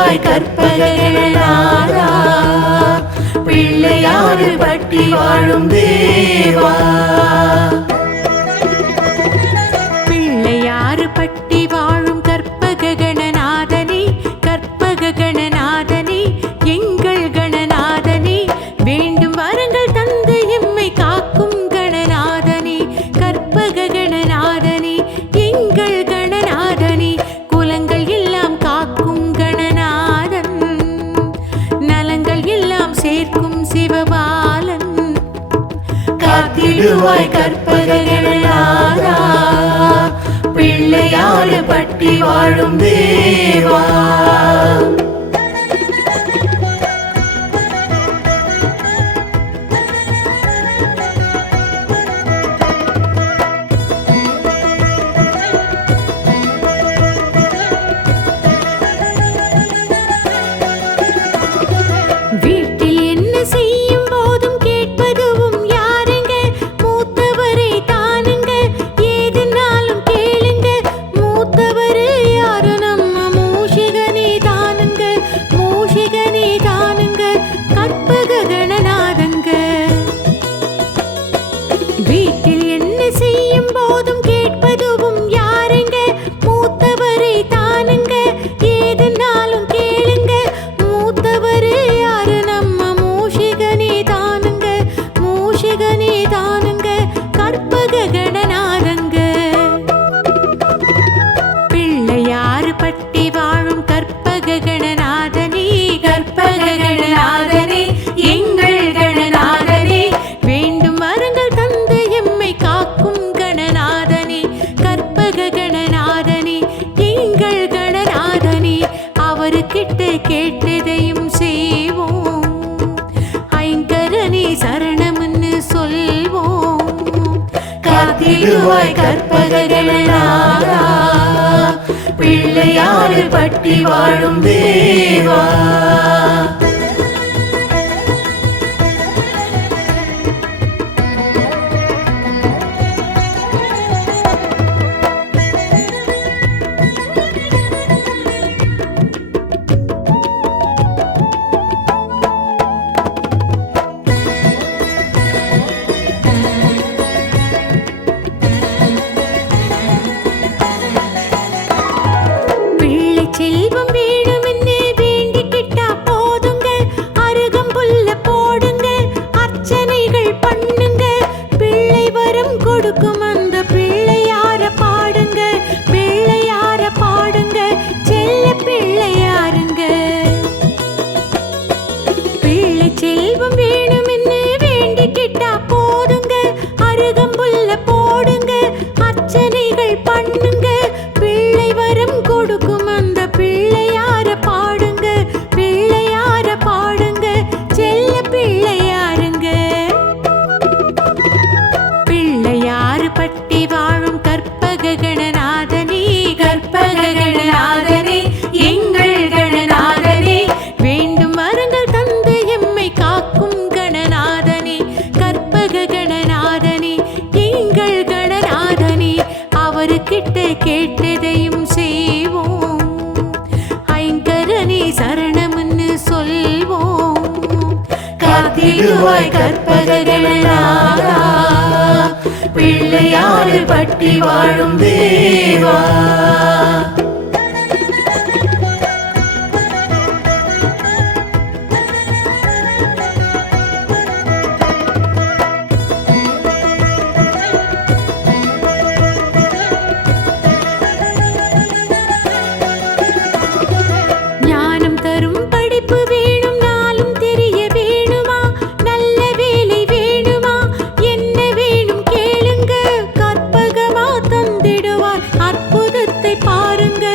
காத்திடுவாய் கற்பகநாதா, பிள்ளையாறு பட்டி வாழும் தேவா. பிள்ளையாறு பட்டி வாழும் கற்பக கணநாதனே, கற்பக கணநாதனே, எங்கள் கணநாதனே, வேண்டும் வரங்கள் தந்து எம்மை காக்கும் கணநாதனே, கற்பக கணநாதனே, எங்கள் கணநாதனே, குலங்கள் எல்லாம் காக்கும் கணநாதன், நலங்கள் எல்லாம் சேர்க்கும் சிவபாலன். காத்திடுவாய் கற்பகநாதா, பிள்ளையாறு பட்டி வாழும் தேவா. வீட்டில் என்ன செய்யும் போதும் கேட்பதுவும் யாருங்க, மூத்தவரே தானுங்க, ஏதுனாலும் கேளுங்க, மூத்தவரு யாரு நம்ம மூஷிகனே தானுங்க, மூஷிகனே தானுங்க, கற்பக கணநாதங்க. வீட்டில் என்ன செய்யும் போதும் கேட்பதுவும் யாருங்க, மூத்தவரே தானுங்க, ஏதுனாலும் கேளுங்க, மூத்தவரு யாரு நம்ம மூஷிகனே தானுங்க, மூஷிகனே தானுங்க, கற்பக கணநாதங்க. பிள்ளையாறு பட்டி வாழும் கற்பக கணநாதனே, கற்பக கணநாதனே, எங்கள் கணநாதனே, வேண்டும் வரங்கள் தந்து எம்மை காக்கும் கணநாதனே, கற்பக கணநாதனே, எங்கள் கணநாதனே, அவருக்கிட்ட கேட்டதையும் செய்வோம், ஐங்கரனே சரணம்னு சொல்வோம். காத்திடுவாய் கற்பகநாதா, பிள்ளையாறு பட்டி வாழும் தேவா. பிள்ளை செல்வம் வேணும்னு வேண்டிக்கிட்டா போதுங்க, அருகம்புல்ல போடுங்க, அர்ச்சனைகள் பண்ணுங்க, பிள்ளை வரம் கொடுக்கும் அந்த பிள்ளையார பாடுங்க, பிள்ளையார பாடுங்க, செல்ல பிள்ளையாருங்க. பிள்ளை செல்வம் வேணும்னு வேண்டிக்கிட்டா போதுங்க, அருகம்புல்ல போடுங்க, அர்ச்சனைகள் பண்ணுங்க, பிள்ளை வரம் கொடுக்கும் அந்த பிள்ளையார பாடுங்க, பிள்ளையார பாடுங்க, செல்ல பிள்ளையாருங்க. பிள்ளையாறு பட்டி வாழும் கற்பக கணநாதனே, கற்பக கணநாதனே, எங்கள் கணநாதனே, வேண்டும் வரங்கள் தந்து எம்மை காக்கும் கணநாதனே, கற்பக கணநாதனே, எங்கள் கணநாதனே, அவருக்கிட்ட கேட்டதையும் செய்வோம், ஐங்கரனே சரணம்னு சொல்வோம். காத்திடுவாய் கற்பகநாதா, பிள்ளையாறு பட்டி வாழும் தேவா. ஞானம் தரும் படிப்பு வேணும், நாளும் தெரிய வேணுமா, நல்ல வேலை வேணுமா, என்ன வேணும் கேளுங்க, கற்பகமா தந்திடுவார் அற்புதத்தை பாருங்க,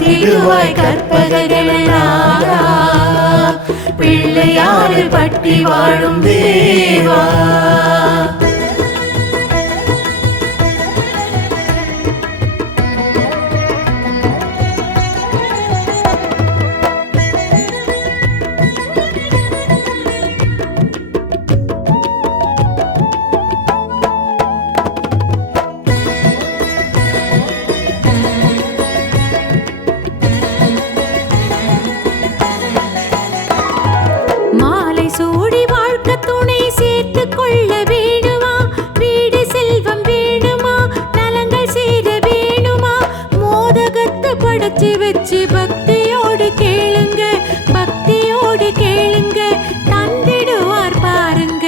காத்திடுவாய் கற்பகநாதா பிள்ளையாறு பட்டி வாழும் தேவா. மாலை சூடி வாழ்க்கை துணை சேர்த்து கொள்ள வேணுமா, வீடு செல்வம் வேணுமா, நலங்கள் சேர வேணுமா, மோதகத்தை படைச்சு வச்சு பக்தியோடு கேளுங்க, பக்தியோடு கேளுங்க, தந்திடுவார் பாருங்க.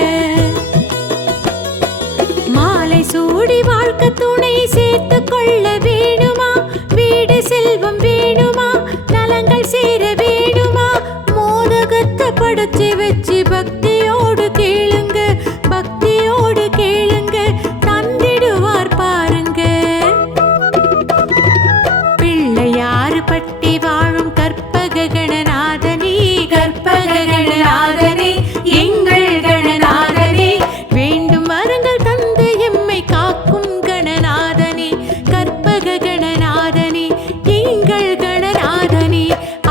மாலை சூடி வாழ்க்கை துணை சேர்த்து கொள்ள வேணுமா, வீடு செல்வம் வேணுமா, நலங்கள் சேர வேணுமா, மோதகத்தை படைச்சு வச்சு பக்தியோடு கேளுங்க, பக்தியோடு கேளுங்க, தந்திடுவார் பாருங்க. பிள்ளையாறு பட்டி வாழும் கற்பக கணநாதனே, கற்பக கணநாதனே, எங்கள் கணநாதனே, வேண்டும் வரங்கள் தந்து எம்மை காக்கும் கணநாதனே, கற்பக கணநாதனே, எங்கள் கணநாதனே,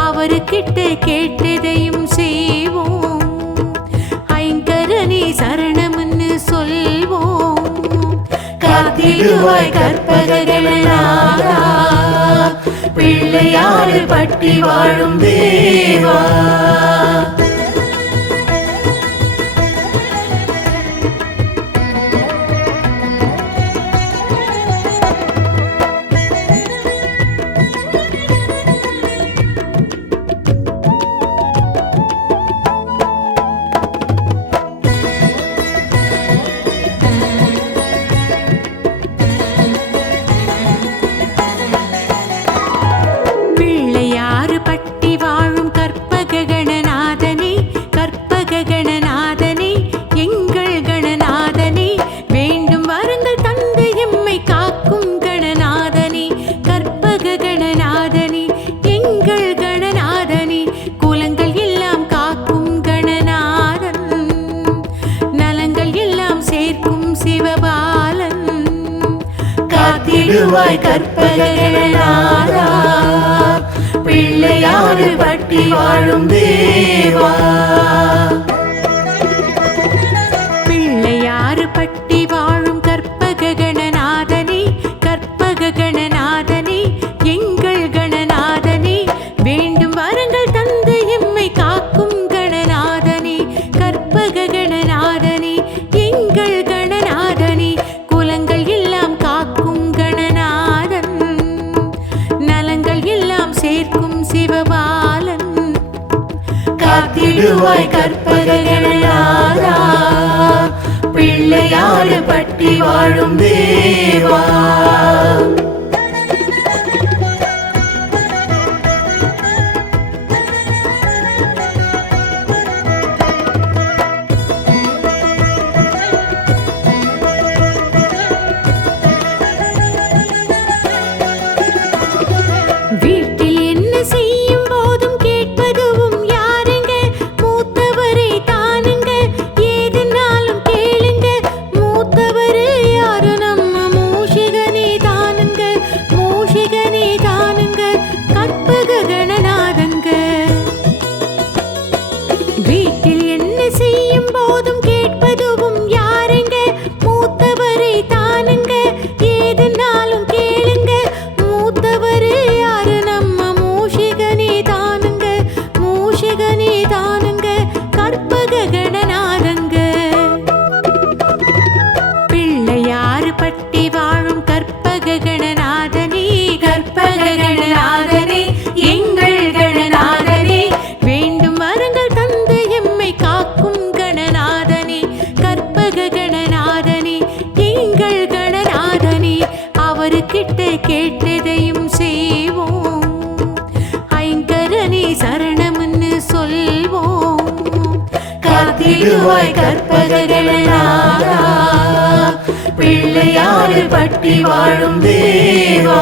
அவருக்கிட்ட கேட்டதையும் செய்வோம், ஐங்கரனே சரணம்னு சொல்வோம். காத்திடுவாய் கற்பகநாதா பிள்ளையாறு பட்டி வாழும் தேவா. பிள்ளையாறு பட்டி வாழும் கற்பக கணநாதனே, கற்பக கணநாதனே, எங்கள் கணநாதனே, வேண்டும் வரங்கள் தந்து எம்மை காக்கும் கணநாதனே, கற்பக கணநாதனே, எங்கள் கணநாதனே, குலங்கள் எல்லாம் காக்கும் கணநாதன், நலங்கள் எல்லாம் சேர்க்கும் சிவபாலன். காத்திடுவாய் கற்பகநாதா பிள்ளையாறு பட்டி வாழும் தேவா. பிள்ளையாறு பட்டி வாழும் கற்பக கணநாதனே, கற்பக கணநாதனே, எங்கள் கணநாதனே, வேண்டும் வரங்கள் தந்து எம்மை காக்கும் கணநாதனே, கற்பக கணநாதனே, எங்கள் கணநாதனே, குலங்கள் எல்லாம் காக்கும் கணநாதன், நலங்கள் எல்லாம் சேர்க்கும் சிவபாலன். காத்திடுவாய் கற்பகநாதா பிள்ளையாறு பட்டி வாழும் தேவா. வீட்டில் என்ன செய்யும் போதும் கேட்பதுவும் யாருங்க, மூத்தவரை தானுங்க, ஏதுனாலும் கேளுங்க, மூத்தவரு யாரு நம்ம மூஷிகனே தானுங்க, மூஷிகனே தானுங்க, கற்பக கணநாதங்க. வீட்டில் என்ன செய்யும் போதும் கேட்பதுவும் யாருங்க, மூத்தவரை தானுங்க, ஏதுனாலும் கேளுங்க, மூத்தவரு யாரு நம்ம மூஷிகனே தானுங்க, மூஷிகனே தானுங்க, கற்பக கணநாதங்க. பிள்ளையாறு பட்டி வாழும் கற்பக கணநாதனே, கற்பக கணநாதனே, எங்கள் கணநாதனே, வேண்டும் வரங்கள் தந்து எம்மை காக்கும் கணநாதனே, கற்பக கணநாதனே, எங்கள் கணநாதனே, அவருக்கிட்ட கேட்டதையும் செய்வோம், ஐங்கரனே சரணம்னு சொல்வோம். காத்திடுவாய் கற்பகநாதா பிள்ளையாறு பட்டி வாழும் தேவா.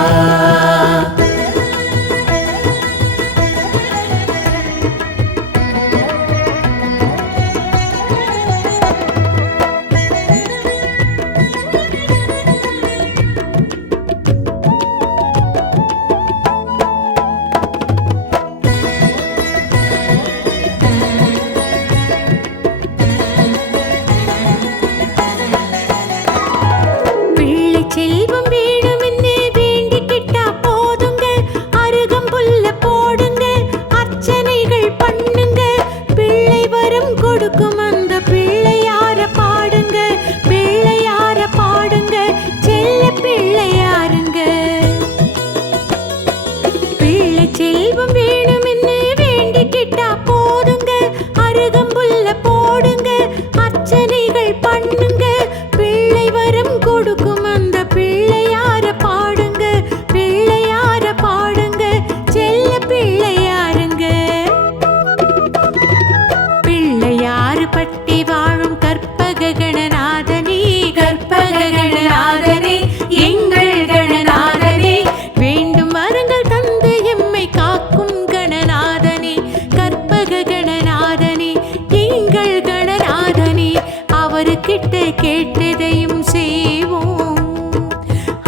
கேட்டதையும் செய்வோம்.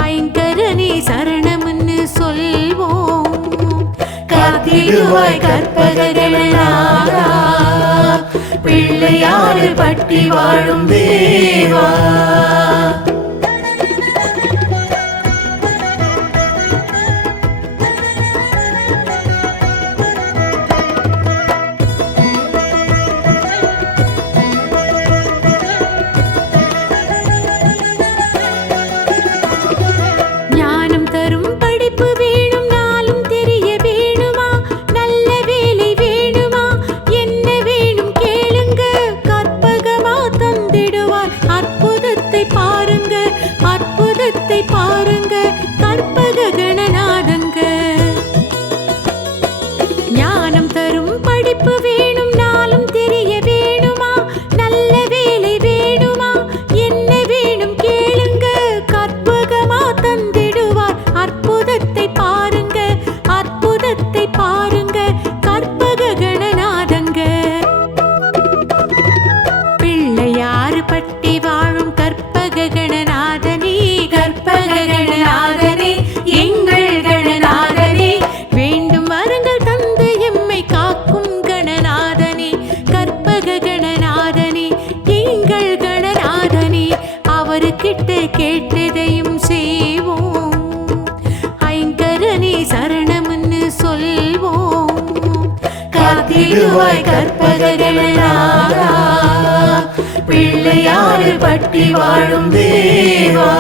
ஐங்கரனே சரணம்னு சொல்வோம். காத்திடுவாய் கற்பகநாதா, பிள்ளையாறு பட்டி வாழும் தேவா. ஞானம் தரும் படிப்பு வேணும், நாளும் தெரிய வேணுமா, நல்ல வேலை வேணுமா, என்ன வேணும் கேளுங்க, கற்பகமா தந்திடுவார். அற்புதத்தை பாருங்க, அற்புதத்தை பாருங்க, கற்பக கணநாதங்க. ஞானம் தரும் படிப்பு வேணும், நாளும் தெரிய வேணுமா, நல்ல வேலை வேணுமா, என்ன வேணும் கேளுங்க, கற்பகமா தந்திடுவார். அற்புதத்தை பாருங்க, அற்புதத்தை பாருங்க, கற்பக கணநாதங்க. பிள்ளையாறு பட்டி வாழும் கற்பக கணநாதனே, கற்பக கணநாதனே, எங்கள் கணநாதனே, வேண்டும் வரங்கள் தந்து எம்மை காக்கும் கணநாதனே, கற்பக கணநாதனே, எங்கள் கணநாதனே. அவருக்கிட்ட கேட்டதையும் செய்வோம். ஐங்கரனே சரணம்னு சொல்வோம். காத்திடுவாய் கற்பகநாதா, பிள்ளையாறு பட்டி வாழும் தேவா.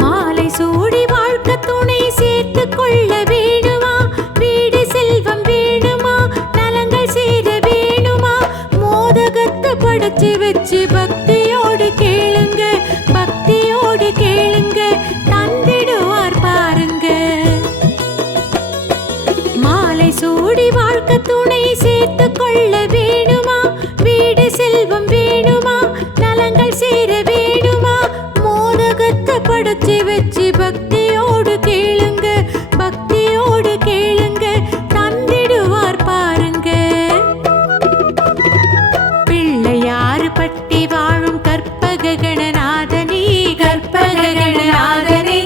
மாலை சூடி வாழ்க்கை துணை சேர்த்து கொள்ள வேணுமா, வீடு செல்வம் வேணுமா, நலங்கள் சேர வேணுமா, மோதகத்தை படைச்சு வச்சு பக்தியோடு கேளுங்க, பக்தியோடு கேளுங்க, தந்திடுவார் பாருங்க. மாலை சூடி வாழ்க்கை துணை சேர்த்து கொள்ள வேணுமா, வீடு செல்வம் வேணுமா, நலங்கள் சேர வேணுமா, மோதகத்தை படைச்சு வச்சு பக்தியோடு கேளுங்க, பக்தியோடு கேளுங்க, தந்திடுவார் பாருங்க. பிள்ளையாறு பட்டி வாழும் கற்பக கணநாதனே, கற்பக கணநாதனே,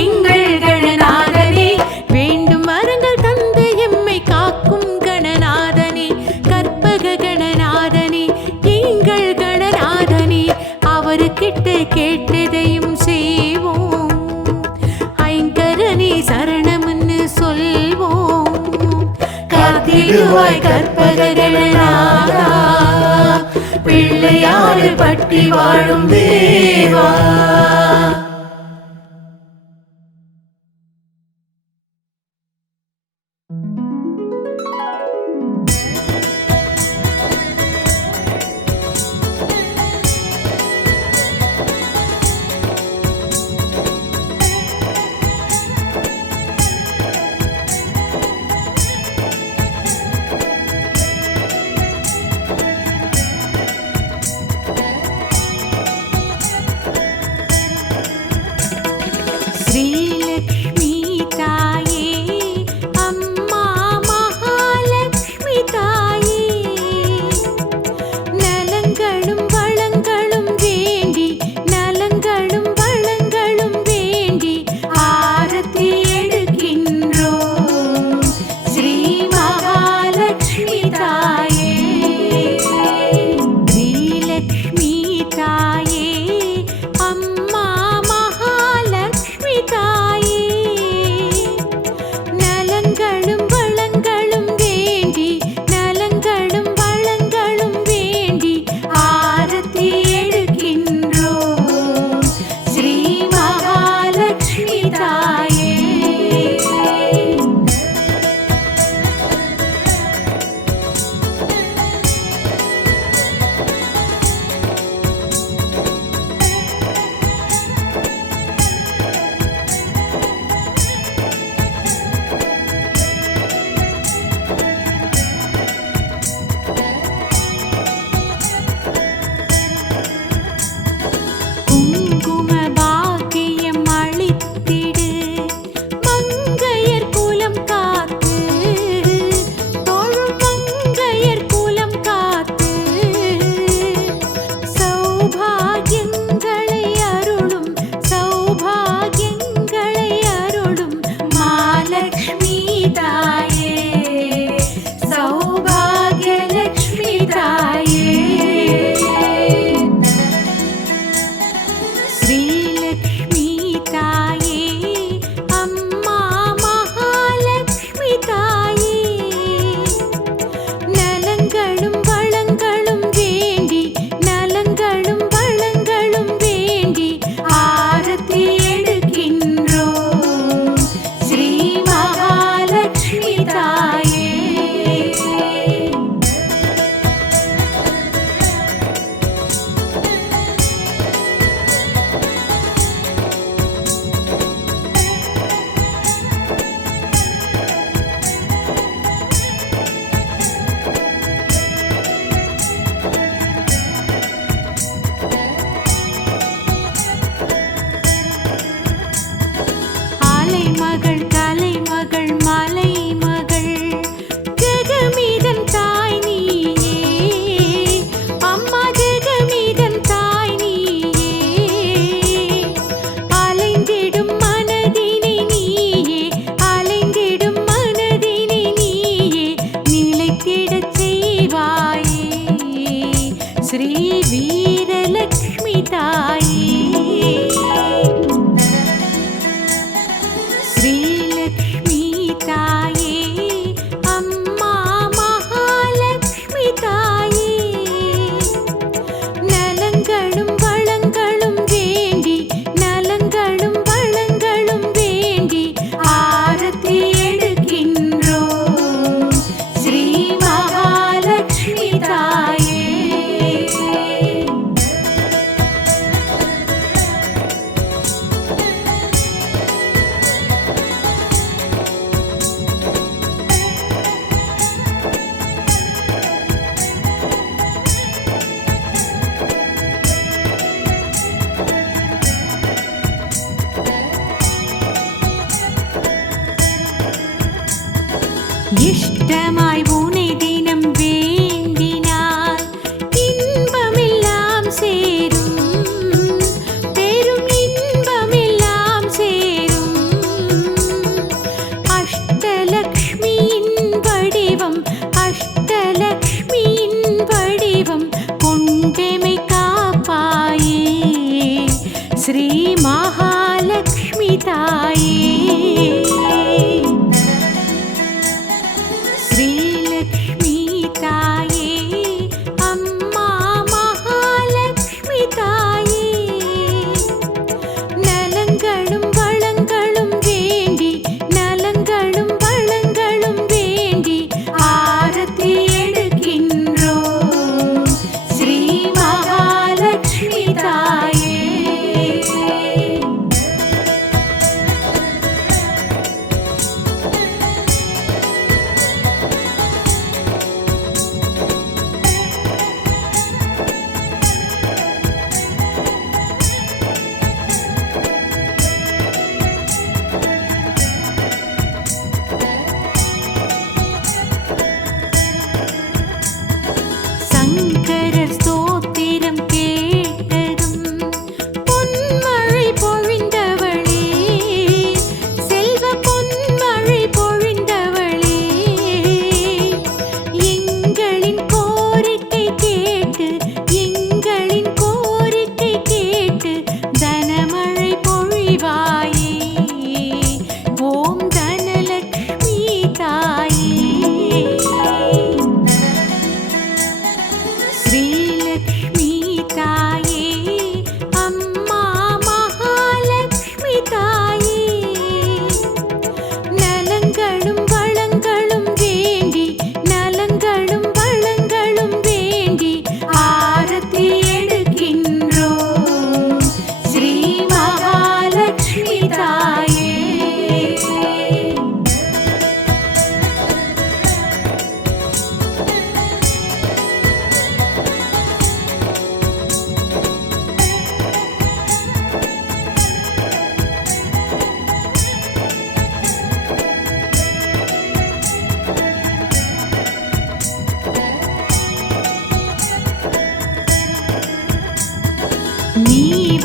எங்கள் கணநாதனே, வேண்டும் வரங்கள் தந்து எம்மை காக்கும் கணநாதனே, கற்பக கணநாதனே, எங்கள் கணநாதனே. அவருக்கிட்ட கேட்டதையும் செய்வோம். ஐங்கரனே சரணம்னு சொல்வோம். காத்திடுவாய் கற்பகநாதா, பிள்ளையாறு பட்டி வாழும் தேவா.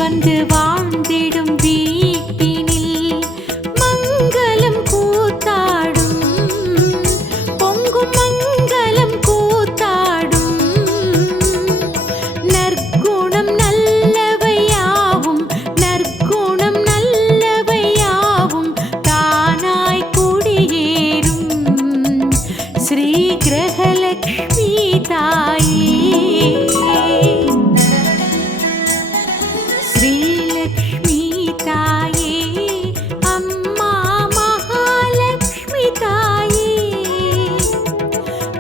வந்து வாழ்ந்திடும் வீட்டினில் மங்களம் கூத்தாடும், பொங்கும் மங்களம் கூத்தாடும். நற்குணம் நல்லவையாவும், நற்குணம் நல்லவையாவும் தானாய் குடியேறும் ஸ்ரீ கிரகலக்ஷ்மி தாயே. ஸ்ரீலக்ஷ்மி தாயே, அம்மா மகாலக்ஷ்மி தாயே.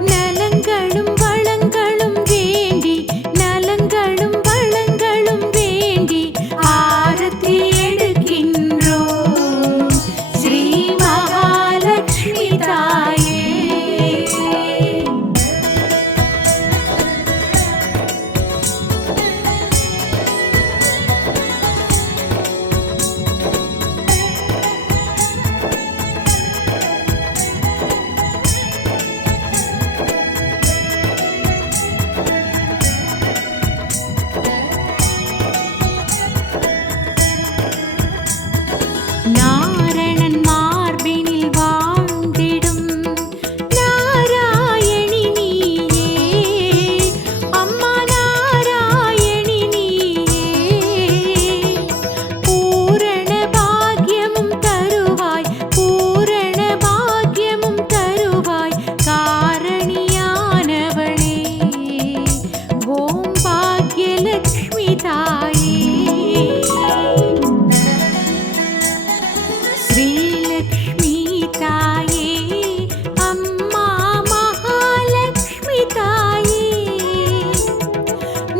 நலங்களும் வளங்களும் வேண்டி, நலங்களும் வளங்களும் வேண்டி ஆரத்தி எடுக்கின்றோம் ஸ்ரீ மகாலக்ஷ்மி தாயே. நாரணன் மார்பினில் வாழ்ந்திடும் நாராயணி நீயே, அம்மா நாராயணி நீயே. பூரண பாக்யமும் தருவாய், பூரண பாக்யமும் தருவாய் காரணியானவளே. ஓம் பாக்யலக்ஷ்மி தாயே. ஸ்ரீலக்ஷ்மி தாயே, அம்மா மகாலக்ஷ்மி தாயே.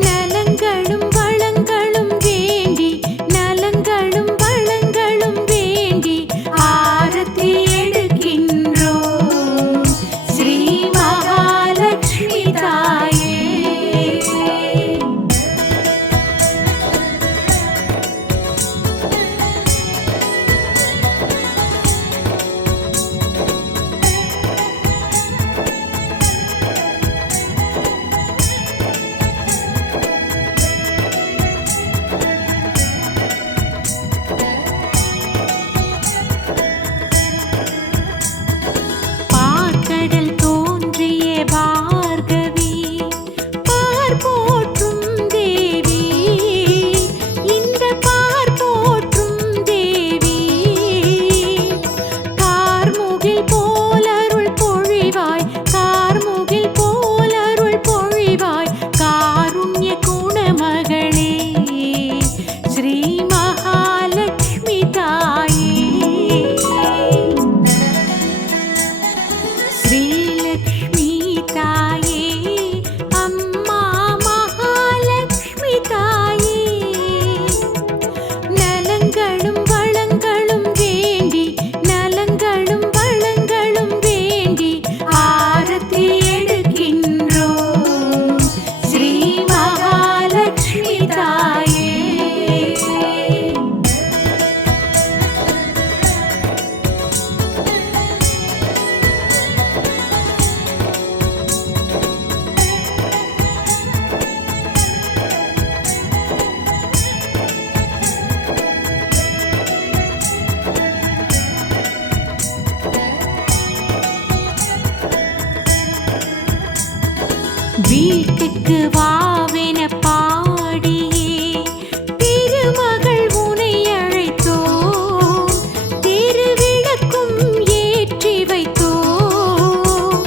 நலங்களும் வளங்களும் வேண்டி, நலங்களும் வளங்களும் வேண்டி ஆரத்தி எடுக்கின்றோம் ஸ்ரீ மகாலக்ஷ்மி தாயே. பார்க்கடல் தோன்றிய பார்கவி, பார் போற்றும் தேவி, இந்த பார் போற்றும் தேவி. கார்முகில் போலருள் பொழிவாய், கார்முகில் போலருள் பொழிவாய் காருண்ய குணமகளே ஸ்ரீ மகாலக்ஷ்மி தாயே. ஸ்ரீலக்ஷ்மி தாயே, அம்மா மகாலக்ஷ்மி தாயே. நலங்களும் வளங்களும் வேண்டி, நலங்களும் வளங்களும் வேண்டி ஆரத்தி எடுக்கின்றோம் ஸ்ரீ மகாலக்ஷ்மி தாயே. வீட்டுக்கு வாவென பாடியே திருமகள் உனை அழைத்தோம், திருவிளக்கும் ஏற்றி வைத்தோம்.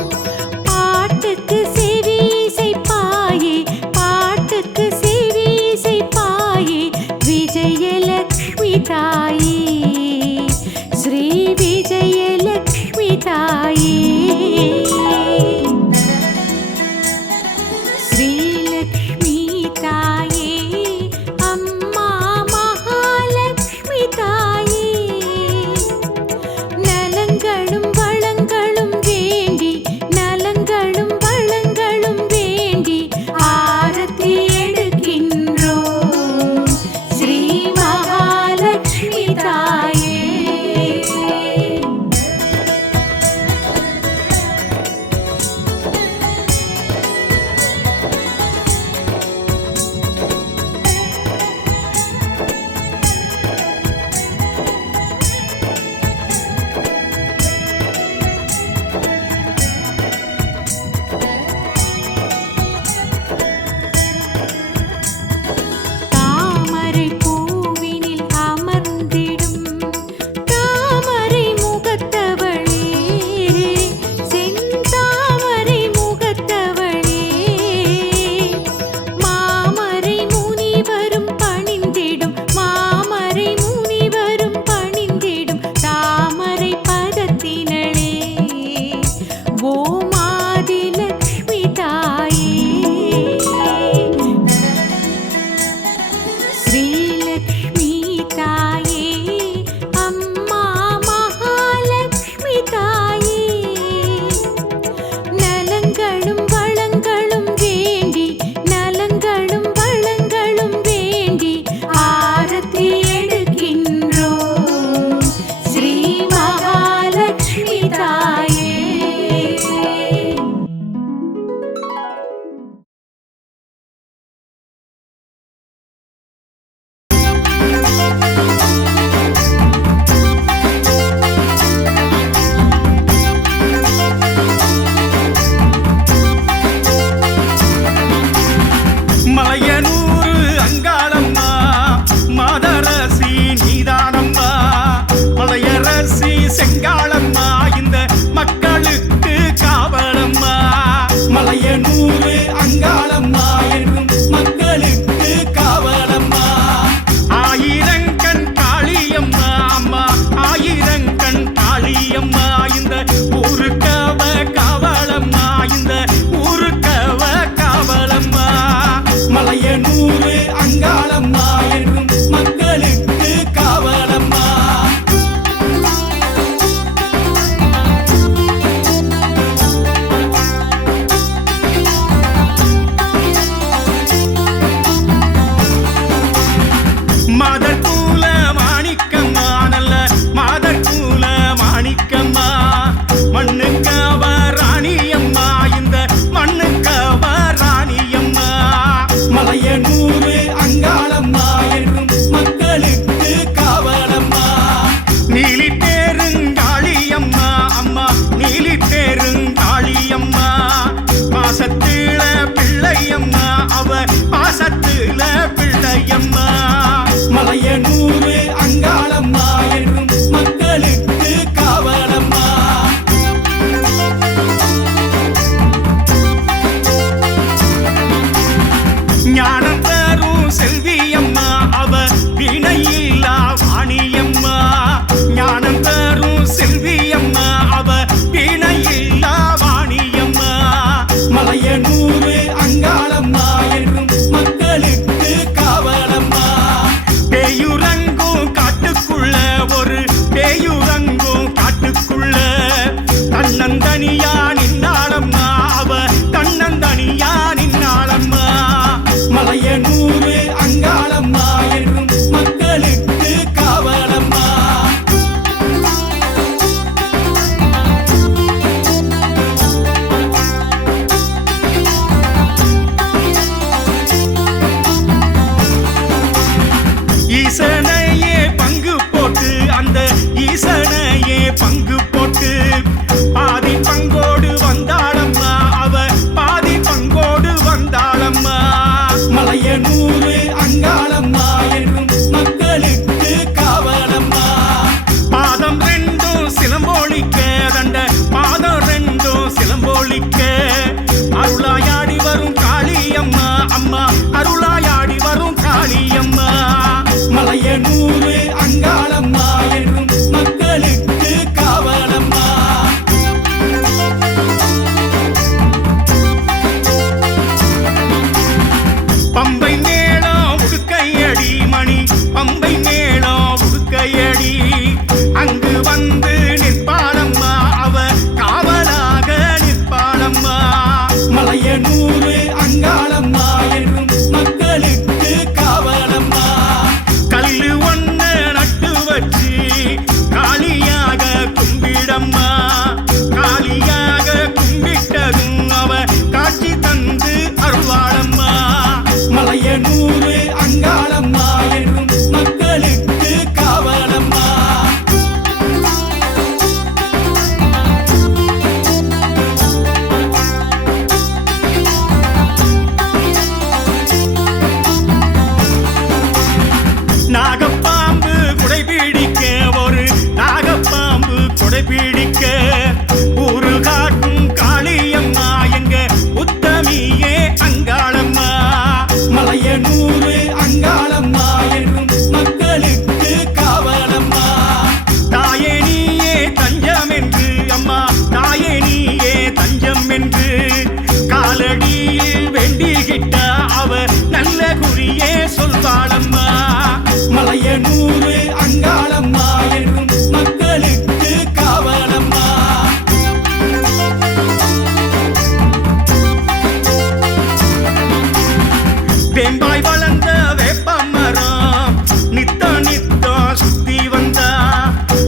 பாட்டுக்கு செவிசைப்பாயே, பாட்டுக்கு செவிசைப்பாயே விஜயலக்ஷ்மி தாயே. ஸ்ரீ விஜயலக்ஷ்மி தாயே. ஸ்ரீலக்ஷ்மி மலையனூரு அங்காளம்மா என்றும் மக்களுக்கு காவலம்மா. பேயுறங்கும் காட்டுக்குள்ள ஒரு பேயுறங்கும் காட்டுக்குள்ள தன்னந்தனியா நின்னாளம்மா அவ தன்னந்தனியா நின்னாளம்மா. மலையனூரு அங்காளம்மா என்றும் மக்களுக்கு காவலம்மா. ஈசனையே பங்கு போட்டு அந்த ஈசனையே பங்கு போட்டு பாதி பங்கோடு வந்தாளம்மா அவ பாதி பங்கோடு வந்தாளம்மா. மலையனூரு அங்காளம்மா என்றும் மக்களுக்கு காவலம்மா. பாதம் ரெண்டும் சிலம்போலிக்க தண்ட பாதம் ரெண்டும் சிலம்போலிக்க அருளாயாடி வரும் காளியம்மா அம்மா அருளாயாடி வரும் காளியம்மா. மலையனூரு அங்காளம்மா என்றும் மக்களுக்கு காவலம்மா. பம்பை மேளம் உடுக்கையடி மணி பம்பை மேளம் உடுக்கையடி அங்கு வந்து நிற்பாளம்மா அவ காவலாக நிற்பாளம்மா. மலையனூரு அங்காளம்மா என்றும் மக்களுக்கு காவலம்மா. கல்லு ஒன்ன நட்டு வச்சு காளியாக கும்பிடம்மா. காளியாக கும்பிட்டதும் அவ காட்சி தந்து அருள்வாளம்மா. மலையனூரு அங்காளம்மா என்றும் மக்களுக்கு காவலம்மா. நாகப்பாம்பு குடைபிடிக்க ஒரு நாகப்பாம்பு குடைபிடிக்க ஊரு காட்டும் காளியம்மா எங்க உத்தமியே அங்காளம்மா. மலையனூரு அங்காளம்மா என்றும் மக்களுக்கு காவலம்மா. தாயே நீயே தஞ்சம் என்று அம்மா தாயே நீயே தஞ்சம் என்று காலடியில் வேண்டிக்கிட்ட அவ நல்ல குறியே சொல்வாளம்மா. மலையனூரு அங்காளம்மா என்றும் மக்களுக்கு காவலம்மா. வேம்பாய் வளர்ந்த வேப்பமரம் நித்த நித்த சுத்தி வந்தா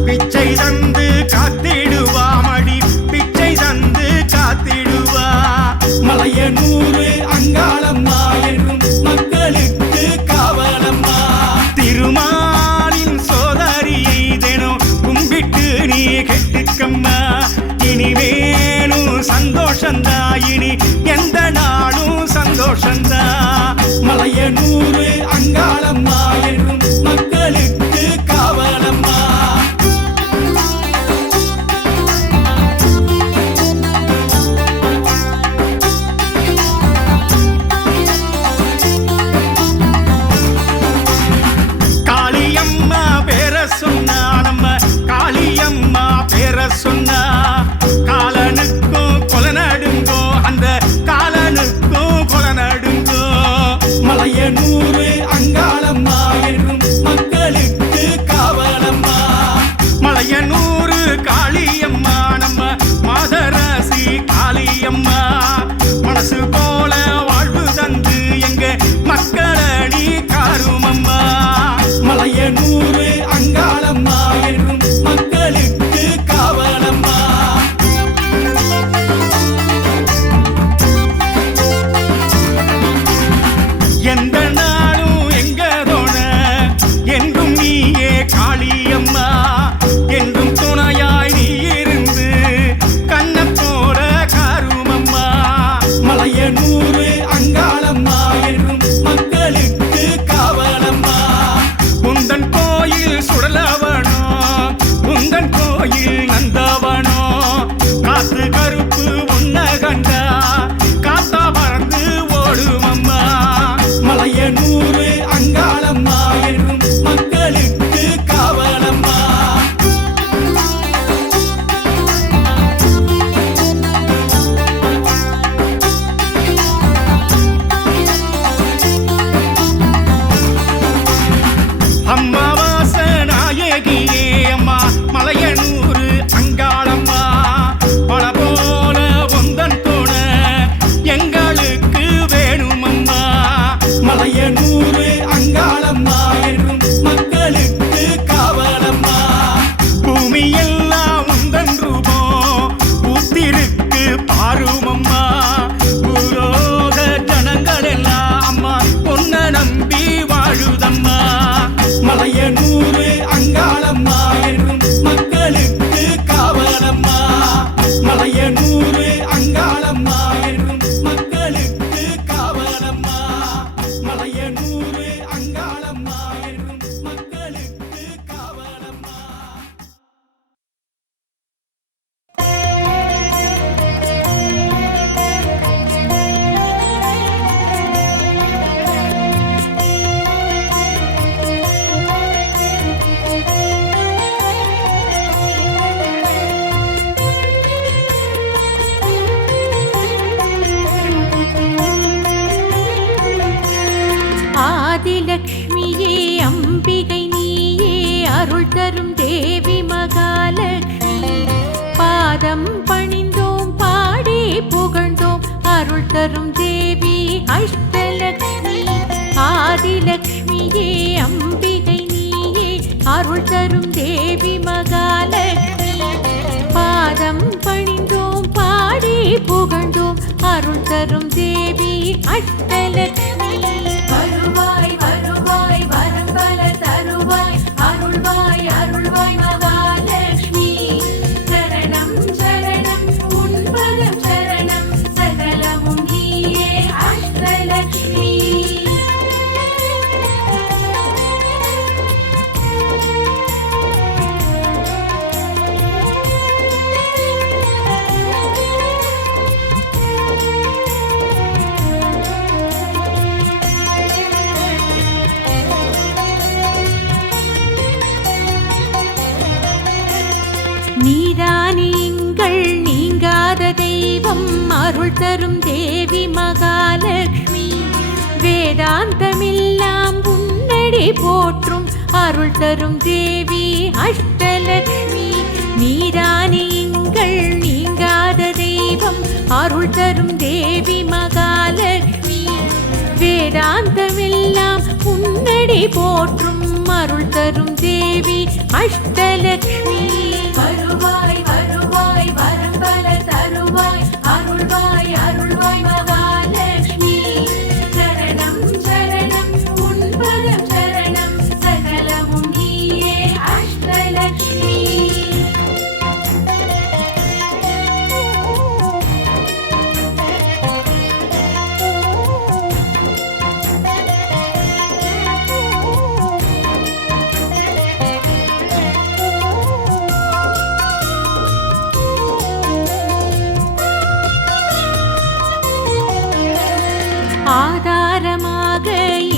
பிச்சை தந்து காத்திடுவா மடி பிச்சை தந்து காத்திடுவா. மலையனூரு அங்காளம்மா என்றும் மக்களுக்கு காவலம்மா. திருமாலின் சோதரியை தினம் கும்பிட்டு நீ கெட்டுக்கம்மா. இனிமேலும் சந்தோஷந்தா இனி எந்த நாளும் சந்தோஷந்தா. மலையனூரு அங்காளம்மா என்றும் மக்களுக்கு காவலம்மா. காளியம்மா பேர சொன்னா நம்ம காளியம்மா பேர சொன்னா காலனுக்கும் கொலநடுங்கோ அந்த காலனுக்கும் அம்பிகை நீயே அருள் தரும் தேவி மகாலட்சுமி பாதம் பணிந்தோம் பாடி புகழ்ந்தோம் அருள் தரும் தேவி அஷ்டலக்ஷ்மி ஆதிலக்ஷ்மியே அம்பிகை நீயே அருள் தரும் தேவி மகாலட்சுமி பாதம் பணிந்தோம் பாடி புகழ்ந்தோம் அருள் தரும் தேவி அஷ்டலக்ஷ்மி வருவாய் வருவாய் வரம் பல தருவாய் அருள்வாய் அருள்வாய் மகாலட்சுமி சரணம் சரணம் உன் பதம் சரணம் சகலமும் நீயே அஷ்டலக்ஷ்மி நீதானே எங்கள் நீங்காத தெய்வம் அருள் தரும் தேவி மகாலட்சுமி வேதாந்தமெல்லாம் உன்னடி போற்றும் அருள் தரும் தேவி அஷ்டலக்ஷ்மி நீதானே எங்கள் நீங்காத தெய்வம் அருள் தரும் தேவி மகாலட்சுமி வேதாந்தமெல்லாம் உன்னடி போற்றும் அருள் தரும் தேவி அஷ்டலக்ஷ்மி வருவாய் வருவாய் வரம் பல தருவாய் அருள்வாய் அருள்வாய் மகாலட்சுமி சரணம் சரணம் உன் பதம் சரணம் சகலமும் நீயே அஷ்டலக்ஷ்மி ஆதாரமாக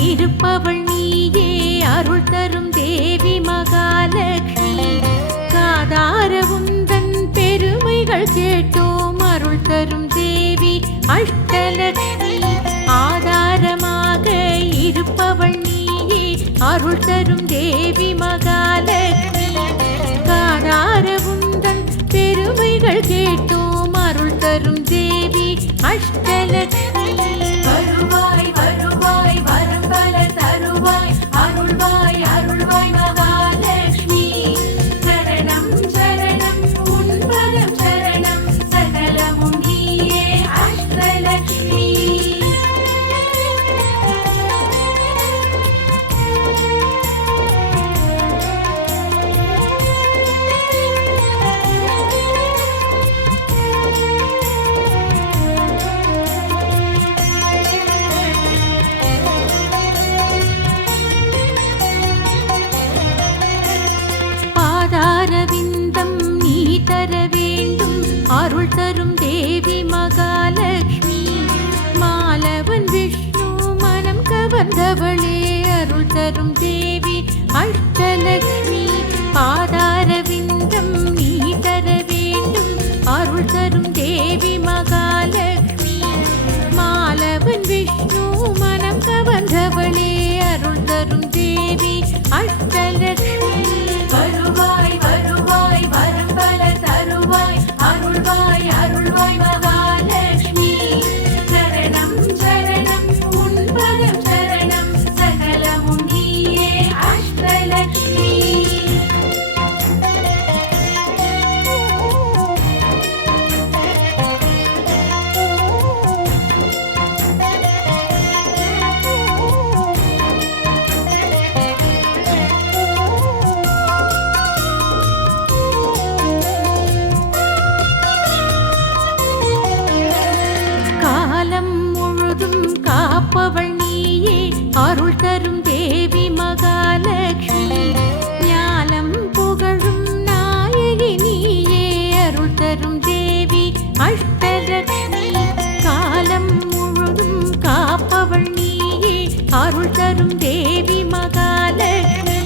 இருப்பவள் நீயே அருள் தரும் தேவி மகாலட்சுமி காதார உந்தன் பெருமைகள் கேட்டோம் அருள் தரும் தேவி அஷ்டலக்ஷ்மி ஆதாரமாக இருப்பவள் நீயே அருள் தரும் தேவி மகாலட்சுமி காதார உந்தன் பெருமைகள் கேட்டோம் அருள் தரும் தேவி அஷ்டலக்ஷ்மி வருவாய் வருவாய் வரம் பல தருவாய் அருள்வாய் அருள்வாய் மகாலட்சுமி சரணம் சரணம் உன் பதம் சரணம் சகலமும் நீயே அஷ்டலக்ஷ்மி பாதாரவிந்தம் நீ தர வேண்டும் அருள் தரும் தேவி மகாலட்சுமி மாலவன் விஷ்ணு மனம் கவர்ந்தவளே அருள் தரும் தேவி அஷ்டலக்ஷ்மி பாதாரவிந்தம் நீ தர வேண்டும் அருள் தரும் தேவி மகாலட்சுமி மாலவன் விஷ்ணு மனம் கவர்ந்தவளே அருள் தரும் தேவி அஷ்டலக்ஷ்மி வருவாய் வருவாய் வரம் பல தருவாய் அருள்வாய் அருள்வாய் மகாலட்சுமி சரணம் சரணம் உன் பதம் சரணம் சகலமும் நீயே அஷ்டலக்ஷ்மி காலம் முழுதும் காப்பவள் நீயே அருள் தரும் தேவி மகாலட்சுமி ஞானம் புகழும் நாயகி நீயே அருள் தரும் தேவி அஷ்டலக்ஷ்மி காலம் முழுதும் காப்பவள் நீயே அருள் தரும் தேவி மகாலட்சுமி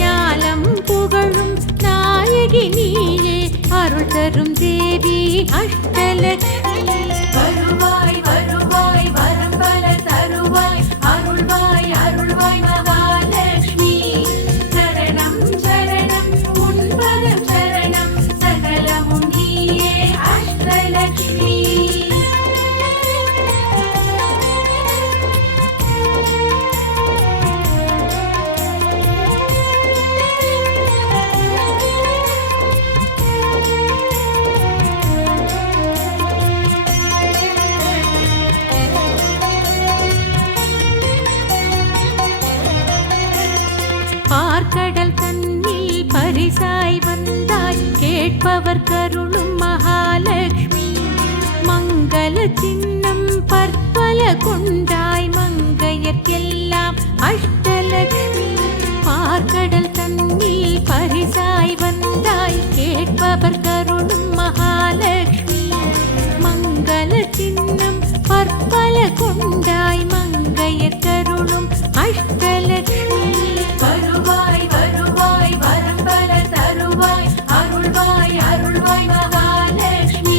ஞானம் புகழும் நாயகி நீயே அருள் தரும் தேவி அஷ்டலக்ஷ்மி வருவாய் வருவாய் வரம் பல தருவாய் அருள்வாய் அருள்வாய் மகாலட்சுமி கேட்பவர் கருளும் மகாலட்சுமி மங்கள சின்னம் பற்பல கொண்டாய் மங்கையர்க்கெல்லாம் அஷ்டலட்சுமி பார்க்கடல் தண்ணீர் பரிசாய் வந்தாய் கேட்பவர் கருளும் மகாலட்சுமி மங்கள சின்னம் பற்பல கொண்டாய் மங்கையர்க்கருளும் அஷ்டலட்சுமி வருவாய் வருவாய் வரம் பல தருவாய் அருள்வாய் அருள்வாய் மகாலட்சுமி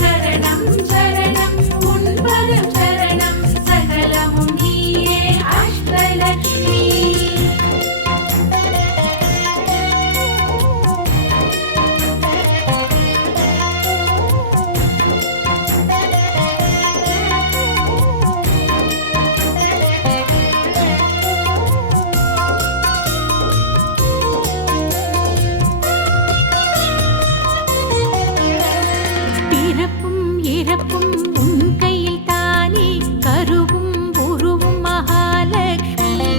சரணம் சரணம் உன் பதம் சரணம் சகலமும் நீயே அஷ்டலட்சுமி பிறப்பும் இறப்பும் உன் கையில் தானே கருவும் உருவும் மகாலட்சுமி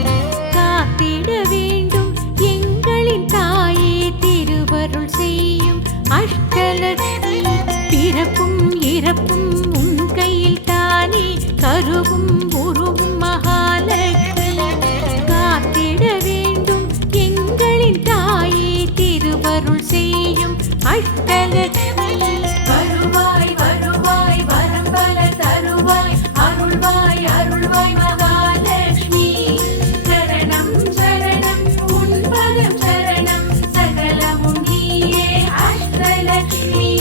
காத்திட வேண்டும் எங்களின் தாயே திருவருள் செய்யும் அஷ்டலட்சுமி பிறப்பும் இறப்பும் உன் கையில் தானே கருவும் உருவும் மகாலட்சுமி காத்திட வேண்டும் எங்களின் தாயே திருவருள் செய்யும் அஷ்டலட்சுமி வருவாய் வருவாய் வரம் பல தருவாய் அருள்வாய் அருள்வாய் மகாலட்சுமி சரணம் சரணம் உன் பதம் சரணம் சகலமும் நீயே அஷ்டலட்சுமி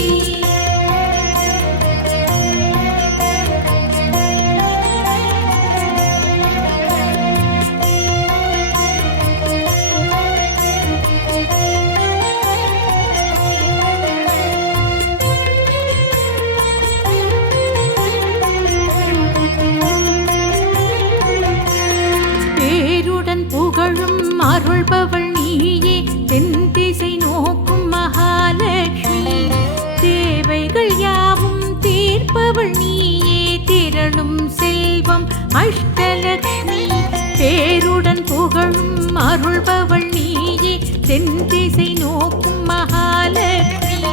பேருடன் புகழும் அருள்பவள் நீயே தென் திசை நோக்கும் மகாலட்சுமி தேவைகள் யாவும் தீர்ப்பவள் நீயே திரளும் செல்வம் அஷ்டலட்சுமி பேருடன் புகழும் அருள்பவள் நீயே தென் திசை நோக்கும் மகாலட்சுமி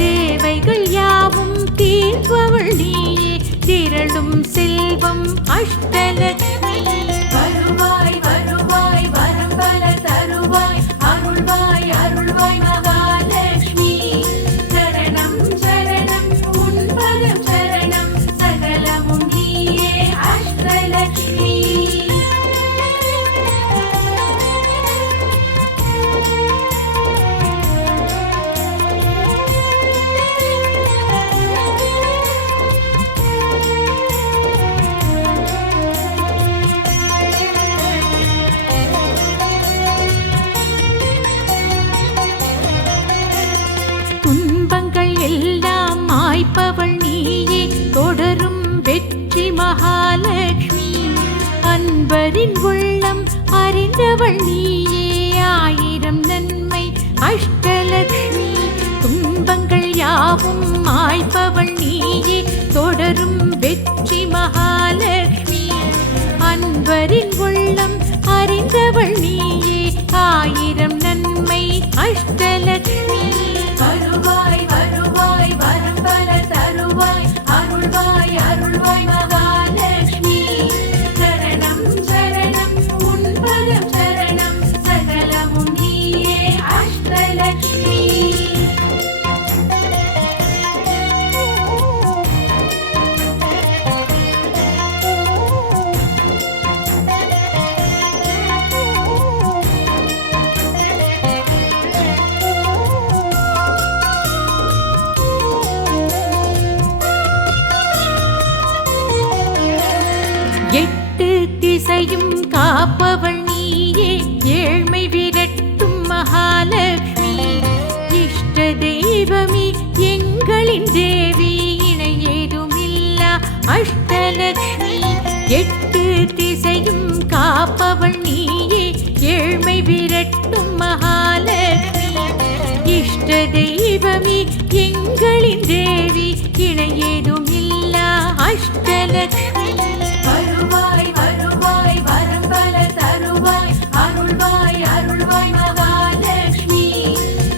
தேவைகள் யாவும் தீர்ப்பவள் நீயே திரளும் செல்வம் அஷ்டலட்சுமி வருவாய் வருவாய் வரம் பல தருவாய் அருள்வாய் அருள்வாய் மகாலட்சுமி சரணம் சரணம் உன் பதம் சரணம் சகலமும் நீயே அஷ்டலட்சுமி துன்பங்கள் எல்லாம் மாய்ப்பவள் நீயே தொடரும் வெற்றி மகாலட்சுமி அன்பரின் உள்ளம் அறிந்தவள் நீயே ஆயிரம் நன்மை அஷ்டலட்சுமி துன்பங்கள் யாவும் மாய்ப்பவள் நீயே தொடரும் வெற்றி மகாலட்சுமி அன்பரின் உள்ளம் அறிந்தவள் நீயே ஆயிரம் நன்மை அஷ்டலட்சுமி வருவாய் வருவாய் வரம் பல தருவாய் அருள்வாய் அருள்வாய் மகாலட்சுமி சரணம் சரணம் உன் பதம் சரணம் சகலமும் நீயே அஷ்டலட்சுமி எட்டு திசையும் காப்பவள் நீயே ஏழ்மை விரட்டும் மகாலட்சுமி இஷ்ட தெய்வமே எங்களின் தேவி இணை ஏதுமில்லா அஷ்டலட்சுமி எட்டு திசையும் காப்பவள் நீயே ஏழ்மை விரட்டும் மகாலட்சுமி இஷ்ட தெய்வமே எங்களின் தேவி இணை ஏதுமில்லா அஷ்டலட்சுமி வருவாய் வருவாய் வரம் பல தருவாய் அருள்வாய் அருள்வாய் மகாலட்சுமி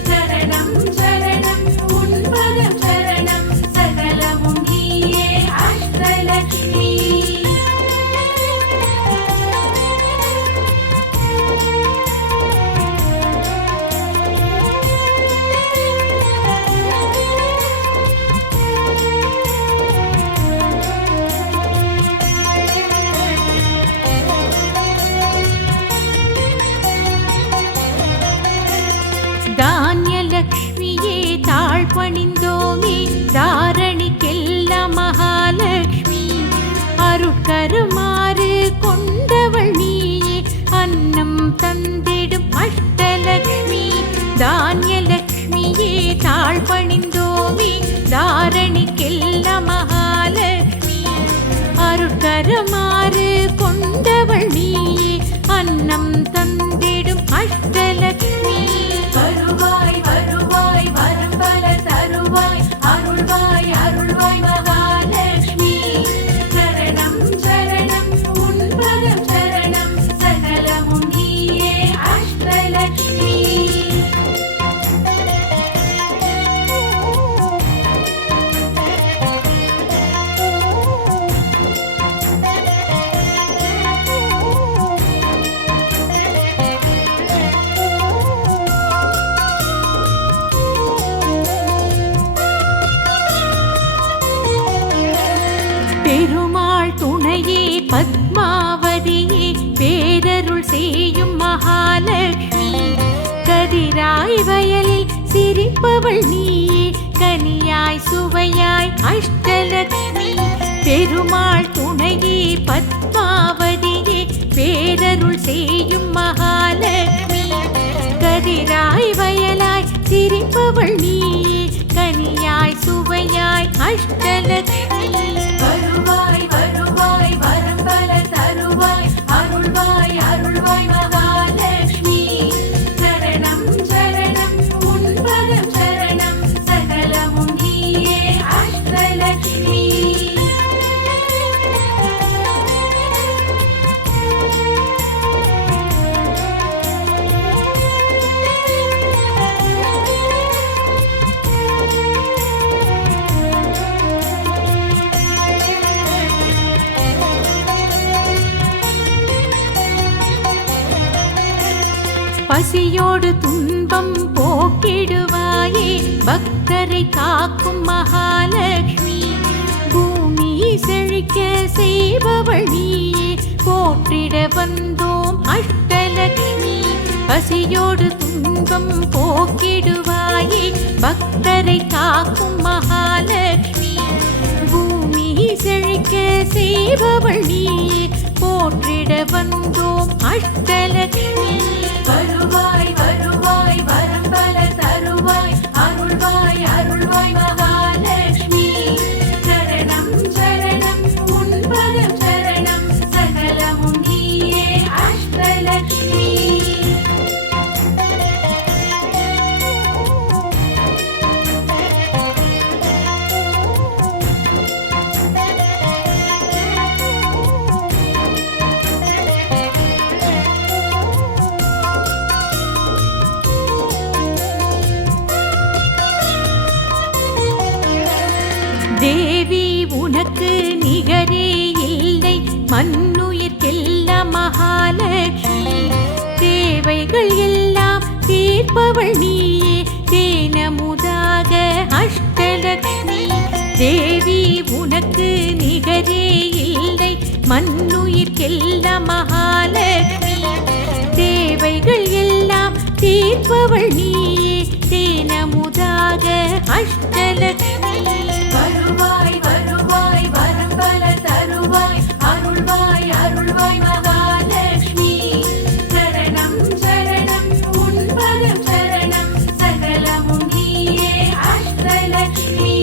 சரணம் சரணம் தருமாறு கொண்டவள் நீயே அன்னம் தந்திடும் அஷ்டலக்ஷ்மி தானியலக்ஷ்மியே தாழ் பணிந்தோமே தாரணிக்கெல்லாம் மகாலக்ஷ்மி அருட்கரமாறு கொண்டவள் நீயே அன்னம் தந்திடும் அஷ்டலக்ஷ்மி வருவாய் வருவாய் வரம் பல தருவாய் அருள்வாய் அருள்வாய் மகாலட்சுமி சரணம் சரணம் உன் பதம் சரணம் சகலமும் நீயே அஷ்டலக்ஷ்மி பெருமாள் துணையே பத்மாவதியே பேரருள் செய்யும் மகாலட்சுமி கதிராய் வயலில் சிரிப்பவள் நீயே கனியாய் சுவையாய் அஷ்டலக்ஷ்மி பெருமாள் துணையே பத்மாவதியே பேரருள் செய்யும் மகாலட்சுமி கதிராய் வயலாய் சிரிப்பவள் நீயே கனியாய் சுவையாய் அஷ்டலக்ஷ்மி வருவாய் வருவாய் வரம் பல தருவாய் அருள்வாய் அருள்வாய் மகாலட்சுமி சரணம் சரணம் உன் பதம் சரணம் சகலமும் நீயே அஷ்டலக்ஷ்மி பசியோடு துன்பம் போக்கிடுவாயே பக்தரை காக்கும் மகாலட்சுமி பூமி செழிக்க செய்பவள் நீயே போற்றிட வந்தோம் அஷ்டலக்ஷ்மி பசியோடு துன்பம் போக்கிடுவாயே பக்தரை காக்கும் மகாலட்சுமி பூமி செழிக்க செய்பவள் நீயே போற்றிட வந்தோம் அஷ்டலக்ஷ்மி வருவாய் வருவாய் வரம் பல தருவாய் அருள்வாய் அருள்வாய் மகாலட்சுமி சரணம் சரணம் உன் பதம் சரணம் சகலமும் நீயே அஷ்டலக்ஷ்மி தேவி உனக்கு நிகரே இல்லை மண்ணுயிர்க்கெல்லாம் மகாலட்சுமி தேவைகள் எல்லாம் தீர்ப்பவள் நீயே தேனமுதாக அஷ்டலக்ஷ்மி தேவி உனக்கு நிகரே இல்லை மண்ணுயிர்க்கெல்லாம் மகாலட்சுமி தேவைகள் எல்லாம் தீர்ப்பவள் நீயே தேனமுதாக அஷ்டலக்ஷ்மி வருவாய் வருவாய் வரம் பல தருவாய் அருள்வாய் அருள்வாய் மகாலட்சுமி சரணம் சரணம் உன் பதம் சரணம் சகலமும் நீயே அஷ்டலக்ஷ்மி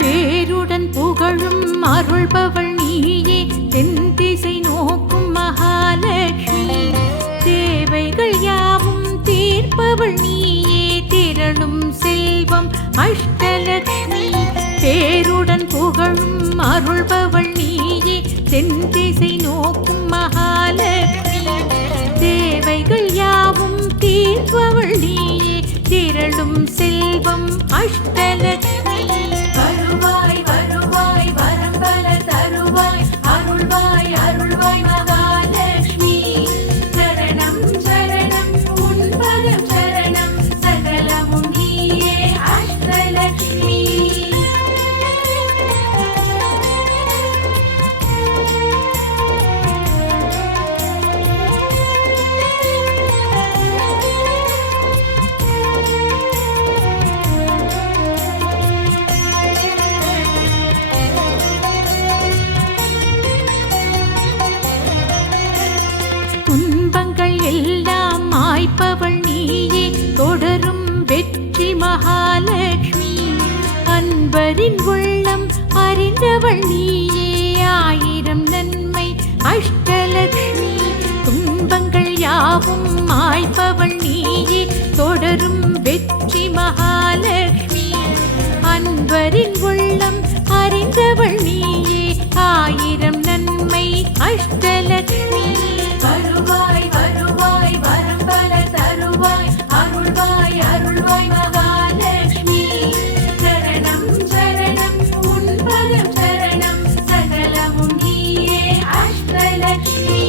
பேருடன் புகழும் அருள்பவள் நீயே தென் திசை நோக்கும் மகாலட்சுமி தேவைகள் யாவும் தீர்ப்பவள் நீயே திரளும் செல்வம் அஷ்டலக்ஷ்மி பேருடன் புகழும் அருள்பவள் நீயே தென் திசை நோக்கும் மகாலட்சுமி தேவைகள் யாவும் தீர்ப்பவள் நீயே திரளும் செல்வம் அஷ்டலக்ஷ்மி வருவாய் வருவாய் வரம் பல தருவாய் அருள்வாய் அருள்வாய் மகாலட்சுமி சரணம் சரணம் உன் பதம் சரணம் சகலமும் நீயே மாய்ப்பவள் நீயே தொடரும் வெற்றி மகாலட்சுமி அன்பரின் உள்ளம் அறிந்தவள் நீயே ஆயிரம் நன்மை அஷ்டலட்சுமி துன்பங்கள் யாவும் மாய்ப்பவள் நீயே தொடரும் வெற்றி மகாலட்சுமி அன்பரின் உள்ளம் அறிந்தவள் நீயே ஆயிரம் நன்மை அஷ்டலட்சுமி வருவாய் வருவாய் வரம் பல தருவாய் அருள்வாய் அருள்வாய் மகாலட்சுமி சரணம் சரணம் உன் பதம் சரணம் சகலமும் நீயே அஷ்டலட்சுமி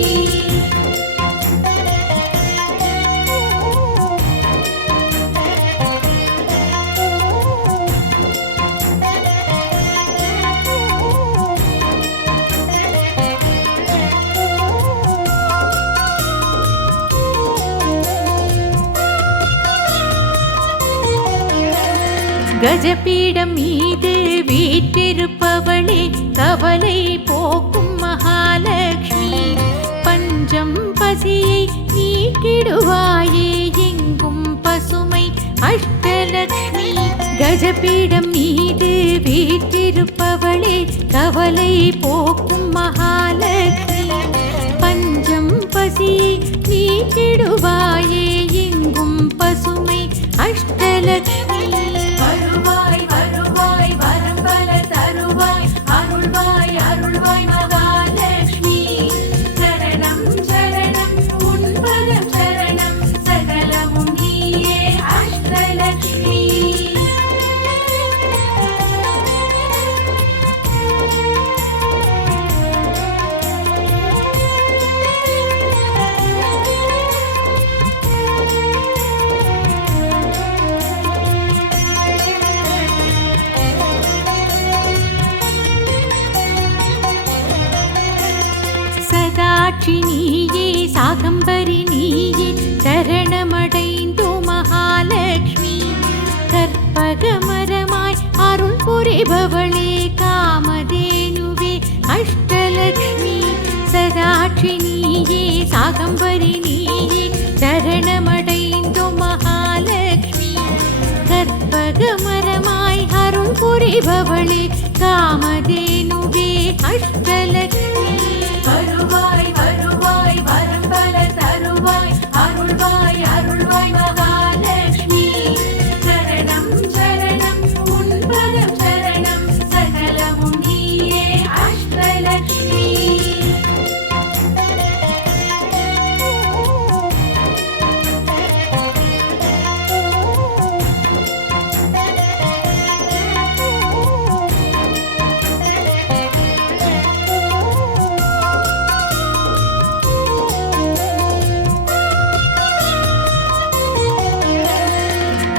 கஜபீடம் மீது வீற்றிருப்பவளே கவலை போக்கும் மகாலட்சுமி பஞ்சம் பசியை நீக்கிடுவாயே எங்கும் பசுமை அஷ்டலட்சுமி கஜபீடம் மீது வீற்றிருப்பவளே கவலை போக்கும் மகாலட்சுமி பஞ்சம் பசியை நீக்கிடுவாயே எங்கும் பசுமை அஷ்டலட்சுமி வருவாய் வருவாய் வரம் பல தருவாய் அருள்வாய் அருள்வாய் மகாலட்சுமி சரணம் சரணம் உன் பதம் சரணம் சகலமும் நீயே அஷ்டலட்சுமி சதாட்சி நீயே சாகம்பரி நீயே சரணமடைந்தோ மகாலட்சுமி கற்பக மரமாய் அருள் புரிபவளே காமதேனுவே அஷ்டலட்சுமி சதாட்சி நீயே சாகம்பரி நீயே சரணமடைந்தோ மகாலட்சுமி கற்பக மரமாய் அருள் புரிபவளே காமதேனுவே அஷ்டலட்சுமி வருவாய் வருவாய் வரம் பல தருவாய் அருள்வாய் அருள்வாய் மகாலட்சுமி சரணம் சரணம் உன் பதம் சரணம் சகலமும் நீயே அஷ்டலட்சுமி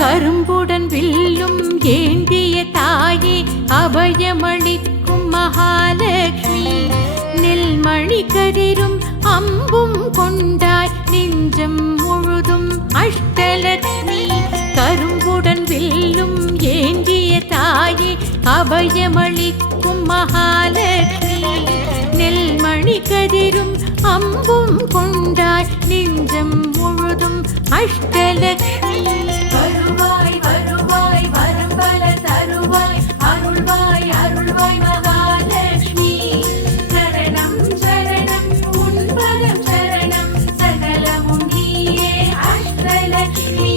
கரும்புடன் வில்லும் ஏந்திய தாயே அபயமளிக்கும் மகாலட்சுமி நெல்மணி கதிரும் அம்பும் கொண்டாய் நெஞ்சம் முழுதும் அஷ்டலட்சுமி கரும்புடன் வில்லும் ஏந்திய தாயே அபயமளிக்கும் மகாலட்சுமி நெல்மணி கதிரும் அம்பும் கொண்டாய் நெஞ்சம் முழுதும் அஷ்டலட்சுமி வருவாய் வருவாய் வரம் பல தருவாய் அருள்வாய் அருள்வாய் மகாலட்சுமி சரணம் சரணம் உன் பதம் சரணம் சகலமும் நீயே அஷ்டலட்சுமி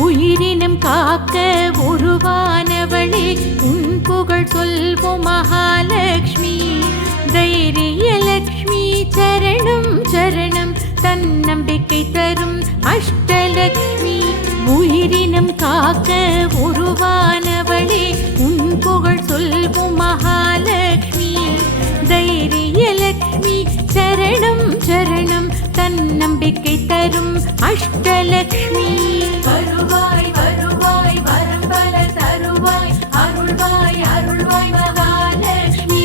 உயிரினம் காக்க உருவானவளே உன் புகழ் சொல்வோம் மகாலட்சுமி தைரியலட்சுமி சரணம் சரணம் தன்னம்பிக்கை தரும் அஷ்டலட்சுமி உயிரினம் காக்க உருவானவளே உன் புகழ் சொல்வோம் மகாலட்சுமி தைரியலட்சுமி சரணம் சரணம் தன்னம்பிக்கை தரும் அஷ்டலட்சுமி வருவாய் வருவாய் வரம் பல தருவாய் அருள்வாய் அருள்வாய் மகாலட்சுமி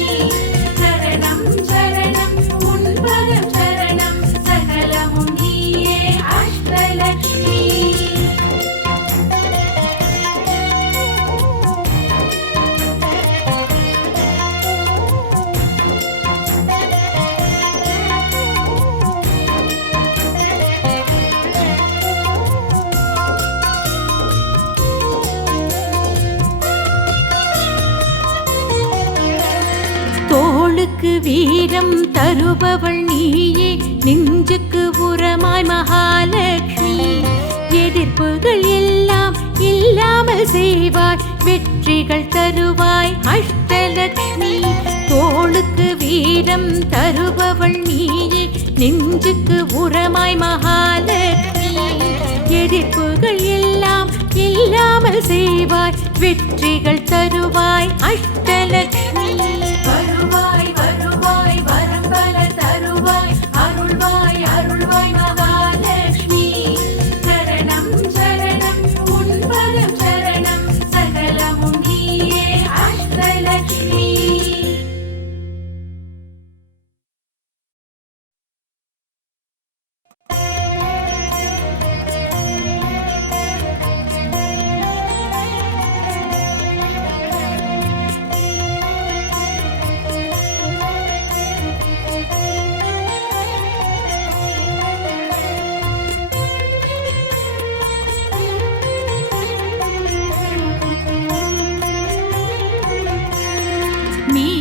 வீரம் தருபவள் நீயே நெஞ்சுக்கு உரமாய் மகாலட்சுமி எதிர்ப்புகள் எல்லாம் இல்லாமல் செய்வாய் வெற்றிகள் தருவாய் அஷ்டலட்சுமி தோளுக்கு வீரம் தருபவள் நீயே நெஞ்சுக்கு உரமாய் மகாலட்சுமி எதிர்ப்புகள் எல்லாம் இல்லாமல் செய்வாய் வெற்றிகள் தருவாய் அஷ்டலட்சுமி வருவாய் வருவாய் வரம் பல தருவாய் அருள்வாய் அருள்வாய் மகாலட்சுமி சரணம் சரணம் உன் பதம் சரணம் சகலமும் நீயே அஷ்டலட்சுமி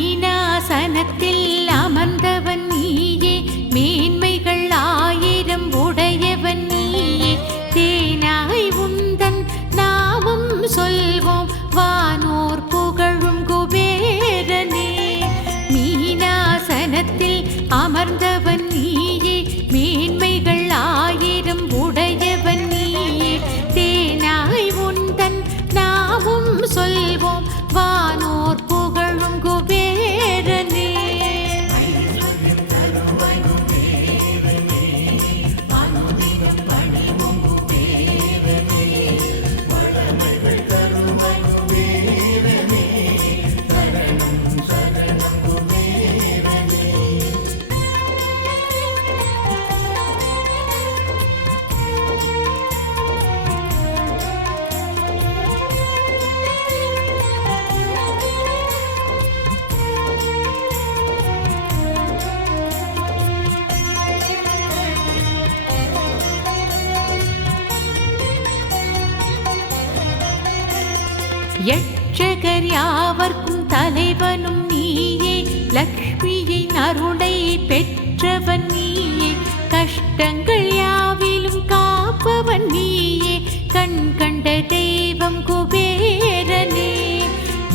மீனாசனத்தில் அமர்ந்தவன் நீயே மேன்மைகள் ஆயிரம் உடையவன் நீயே தேனாய் உந்தன் நாமம் சொல்வோம் வானோர் புகழும் குபேரனே மீனாசனத்தில் அமர்ந்தவன் நீயே மேன்மைகள் ஆயிரம் உடையவன் நீயே தேனாய் உந்தன் நாமம் சொல்வோம் வானோர் புகழும் குபேரனே யட்சகர் யாவர்க்கும் தலைவனும் நீயே லக்ஷ்மியின் அருளை பெற்றவன் நீயே கஷ்டங்கள் யாவிலும் காப்பவன் நீயே கண் கண்ட தெய்வம் குபேரனே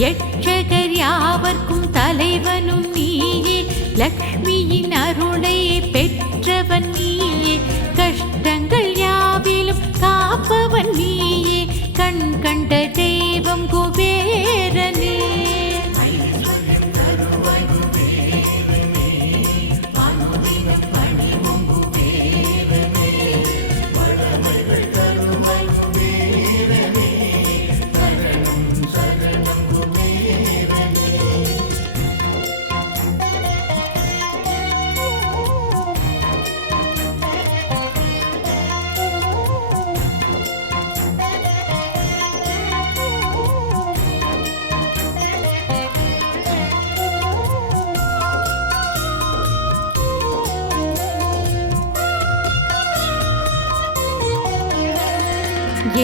யட்சகர் யாவர்க்கும் தலைவனும் நீயே லக்ஷ்மியின் அருளை பெற்றவன் நீயே கஷ்டங்கள் யாவிலும் காப்பவன் நீயே கண் கண்ட தெய்வம் குபேரனே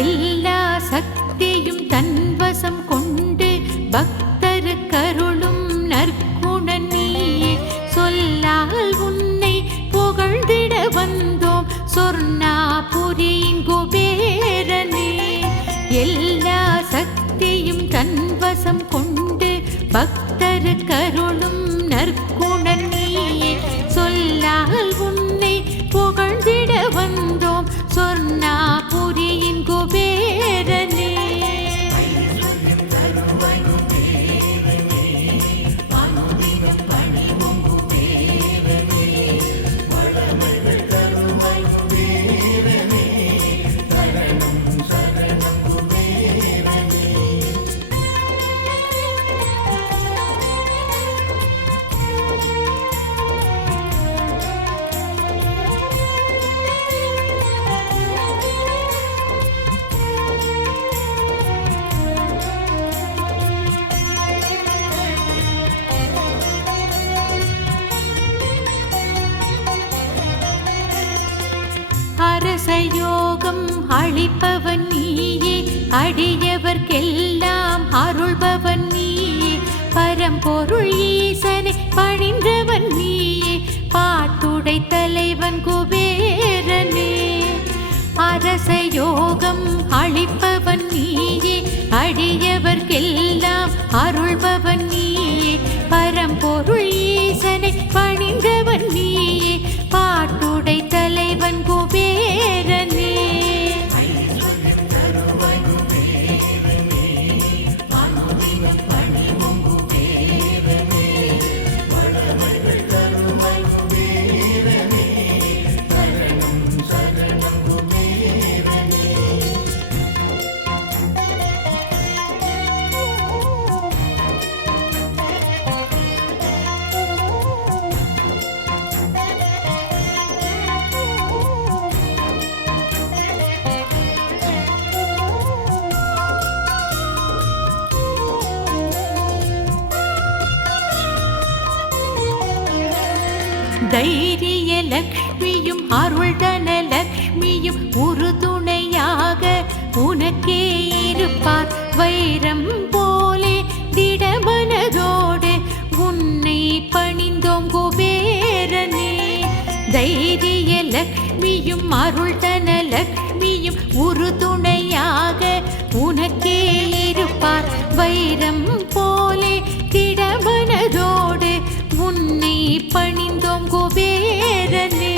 எல்லா சக்தியும் தன்வசம் கொண்டு பக்தருக்கருளும் நற்குணன் நீயே சொல்லால் உன்னை புகழ்ந்திட வந்தோம் சொர்ணாபுரியின் குபேரனே எல்லா சக்தியும் தன்வசம் கொண்டு பக்தருக்கருளும் நற்குணன் நீயே சொல்லால் உன்னை புகழ்ந்திட வந்தோம் சொர்ணாபுரியின் குபேரனே அரசயோகம் அளிப்பவன் நீயே அடியவர்க்கெல்லாம் அருள்பவன் நீயே பரம்பொருள் ஈசனை பணிந்தவன் தலைவன் குபேரனே. அரச யோகம் அளிப்பவன் நீயே, அடியவர்க்கெல்லாம் அருள்பவன் நீயே. பரம்பொருள் ஈசனை பணிந்தவன் நீயே, பாட்டுடை தலைவன் குபேரனே. தைரிய லக்ஷ்மியும் அருள்தன லக்ஷ்மியும் உறுதுணையாக உனக்கே இருப்பார். வைரம் போலே திடமனதோடு உன்னை பணிந்தோம் குபேரனே. தைரிய லக்ஷ்மியும் அருள்தன லக்ஷ்மியும் உறுதுணையாக உனக்கே இருப்பார். வைரம் போலே திடமனதோடு உன்னை பணிந்தோம் குபேரனே.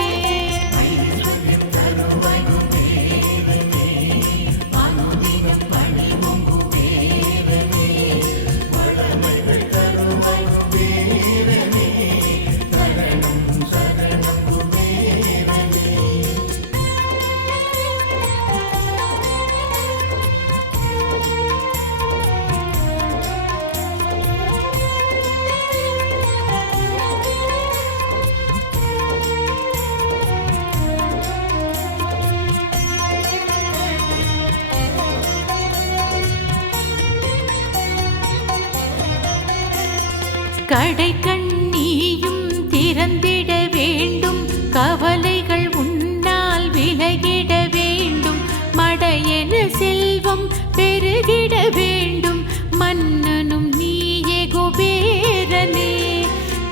கடை கண்ணியும் திறந்திட வேண்டும், கவலைகள் உன்னால் விலகிட வேண்டும். மடையென செல்வம் பெருகிட வேண்டும், மன்னனும் நீயே குபேரனே.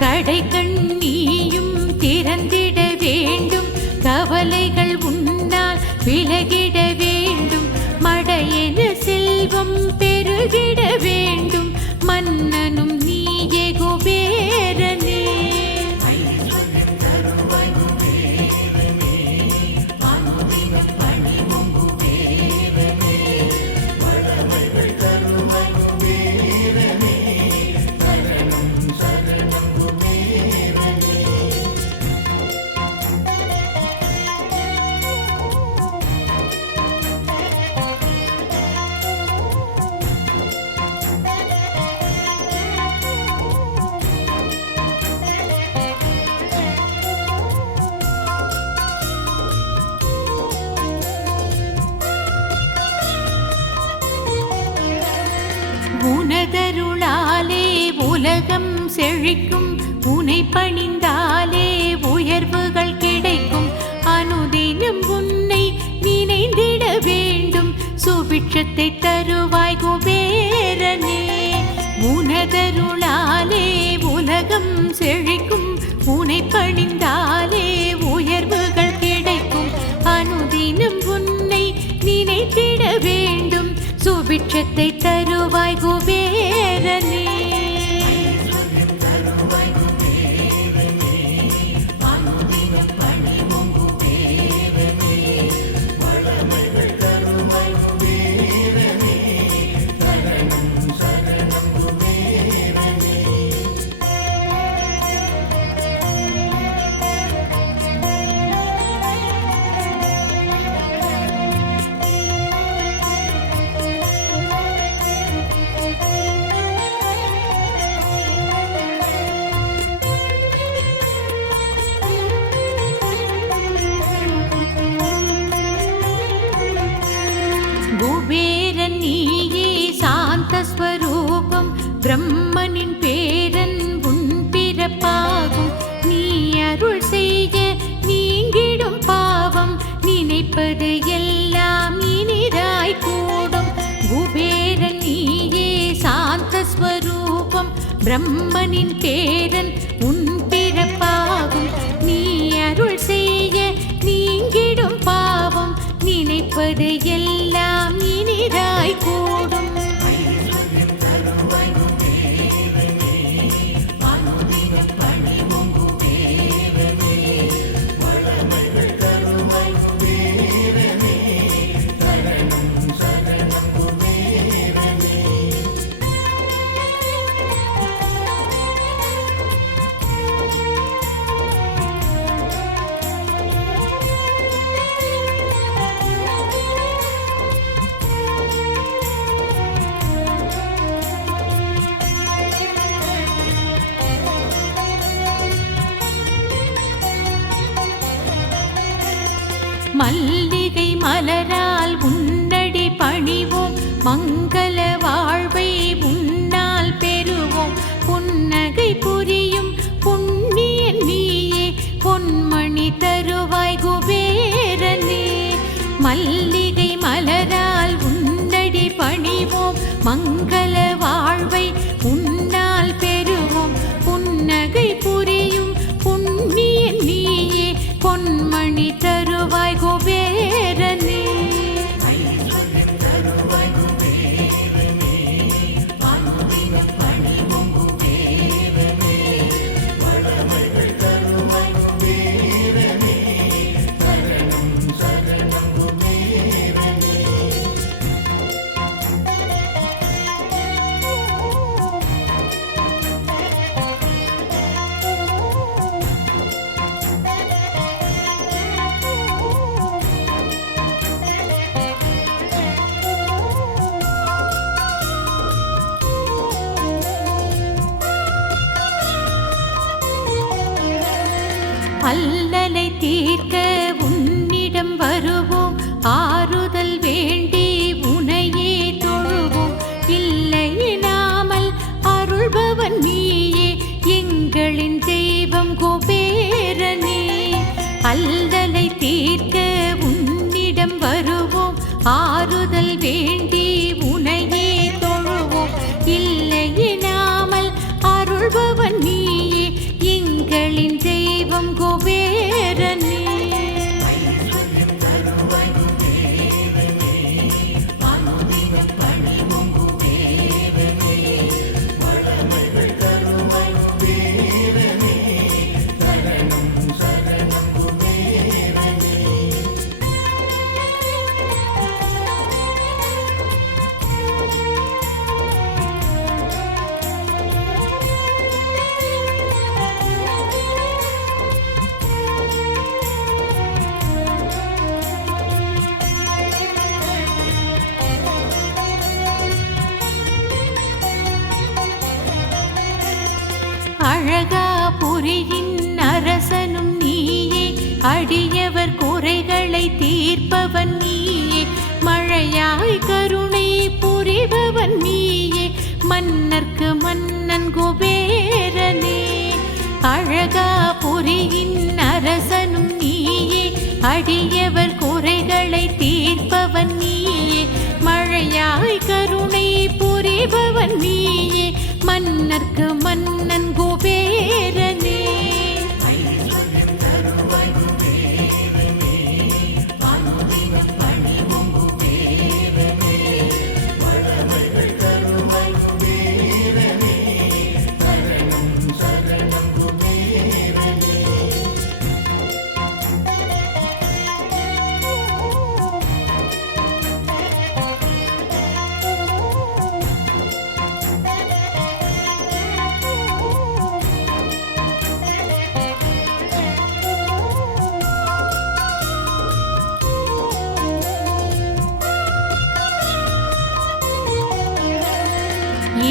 கடை கண்ணியும் திறந்திட வேண்டும், கவலைகள் உன்னால் விலகிட வேண்டும். மடையென செல்வம் பெருகிட வேண்டும், மன்னனும் நீயே குபேரனே. உனதருளாலே உலகம் செழிக்கும், உனை பணிந்தாலே உயர்வுகள் கிடைக்கும். அனுதினம் உன்னை நினைந்திட வேண்டும், சுபிட்சத்தை தருவாய் குபேரனே. உனதருளாலே உலகம் செழிக்கும், உனை பணிந்தாலே உயர்வுகள் கிடைக்கும். அனுதினம் உன்னை நினைத்திட வேண்டும், சுபிட்சத்தை தருவாய் குபேரனே. குபேரன் நீயே சாந்த ஸ்வரூபம், பிரம்மனின் பேரன் உன் பிறப்பாகும். நீ அருள் செய்ய நீங்கிடும் பாவம், நினைப்பது எல்லாம் இனிதாய் கூடும். குபேரன் நீயே சாந்த ஸ்வரூபம், பிரம்மனின் பேரன் உன் பிறப்பாகும். நீ அருள் செய் மல்லிகை மலரால் உன்னடி பணிவோம் மங்கள வாழ்வை உன்னால் பெறுவோம் புன்னகை புரியும் புண்ணியன் நீயே பொன்மணி தருவாய் குபேரனே மல்லிகை மலரால் உன்னடி பணிவோம் மங்கள வாழ்வை உன்னால் பெறுவோம் புன்னகை புரியும் புண்ணியன் நீயே பொன்மணி தருவாய் குபேரனே அல்லலை தீர்க்க உன்னிடம் வருவோம் ஆறுதல் வேண்டி உனையே தொழுவோம் இல்லையினாமல் அருள்பவன் நீயே எங்களின் தெய்வம் குபேரனே அல்லலை தீர்க்க உன்னிடம் வருவோம் ஆறுதல் வேண்டி உனையே தொழுவோம் இல்லையினாமல் அருள்பவன் நீயே எங்களின் தெய்வம் குபேரனே அழகாபுரியின் அரசனும் நீயே அடியவர் குறைகளை தீர்ப்பவன் நீயே மழையாய் கருணை புரிபவன் நீயே மன்னர்க்கு மன்னன் குபேரனே அழகாபுரியின் அரசனும் நீயே அடியவர் குறைகளை தீர்ப்பவன் நீயே மழையாய் கருணை புரிபவன் நீயே மன்னர்க்கு மன்னன் குபேரனே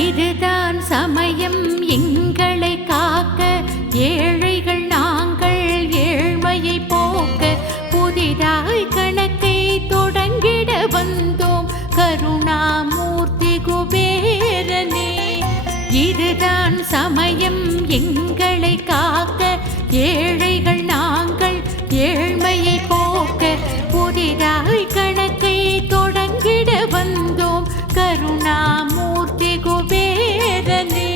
இதுதான் சமயம் எங்களை காக்க ஏழைகள் நாங்கள் ஏழ்மையை போக்க புதிதாய் கணக்கை தொடங்கிட வந்தோம் கருணாமூர்த்தி குபேரனே இதுதான் சமயம் எங்களை காக்க ஏழைகள் நாங்கள் ஏழ்மையை போக்க புதிதாய் கணக்கை தொடங்கிட வந்தோம் கருணாமூர்த்தி குபேரனே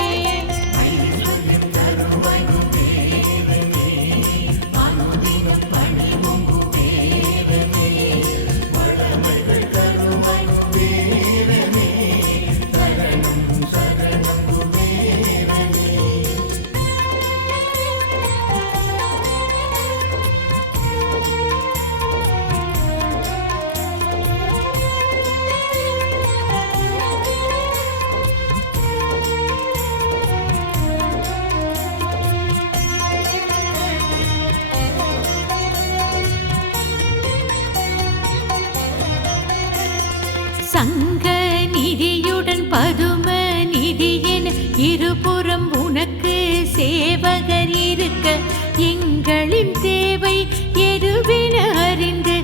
சங்க நிதியுடன் பதும நிதியென இருபுறம் உனக்கு சேவகர் இருக்க எங்களின் தேவை எதுவென அறிந்து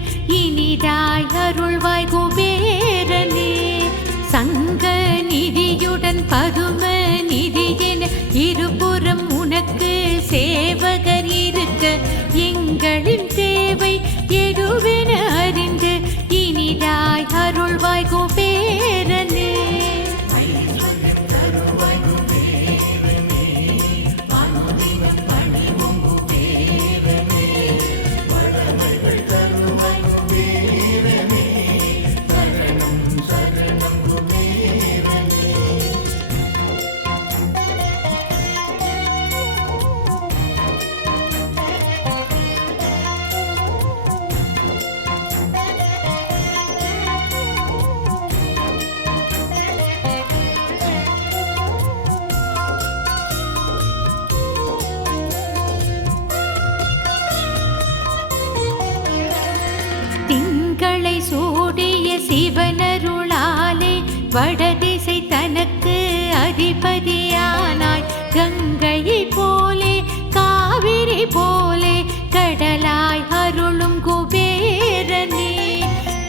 அதிபதியானாய். கங்கையை போலே காவிரி போலே கடலாய் அருளும் குபேரனே.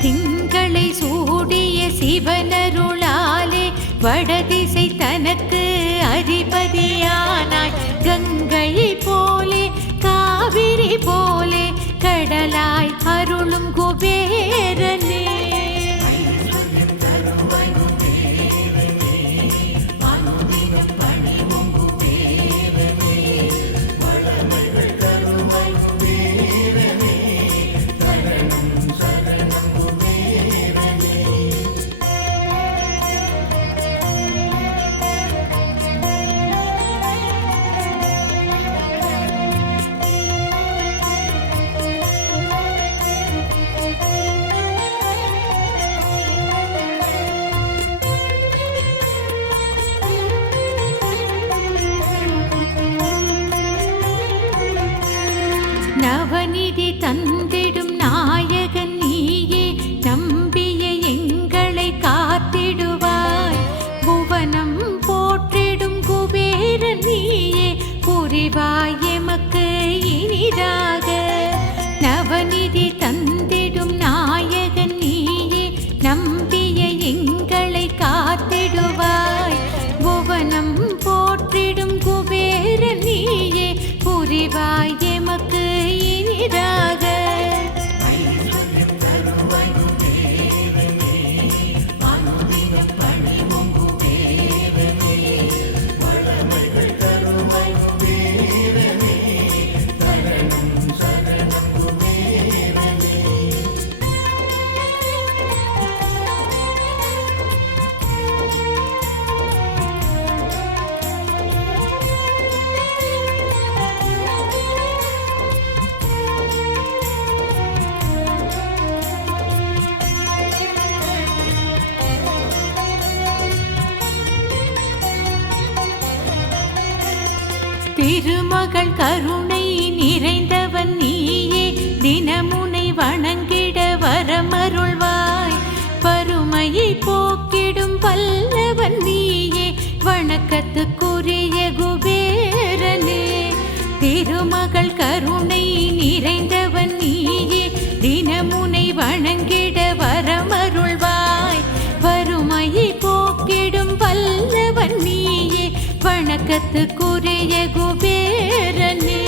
திங்களை சூடிய சிவனருளாலே வடதிசை தனக்கு அதிபதியானாய். கங்கையை போலே காவிரி போலே கடலாய் அருளும் குபேரனே. நவநிதி தந்திடும் நாயகன் நீயே, நம்பிய எங்களை காத்திடுவாய். புவனம் போற்றிடும் குபேரன் நீயே, புரிவாய் எமக்கு இனிதாக. நவநிதி தந்திடும் நாயகன் நீயே, நம்பிய எங்களை காத்திடுவாய். புவனம் போற்றிடும் குபேரன் நீயே, புரிவாய் எமக்கு இனிதாக. திருமகள் கருணை நிறைந்தவன் நீயே, தினமுனை வணங்கிட வரமருள்வாய். பருமையை போக்கிடும் வல்லவன் நீயே, வணக்கத்துக்குரிய குபேரனே. திருமகள் கருணை நிறைந்தவன் நீயே, தினமுனை வணங்கிட வரமருள்வாய். வறுமையை போக்கிடும் வல்லவன் நீயே, வணக்கத்துக்குரிய குபேரனே.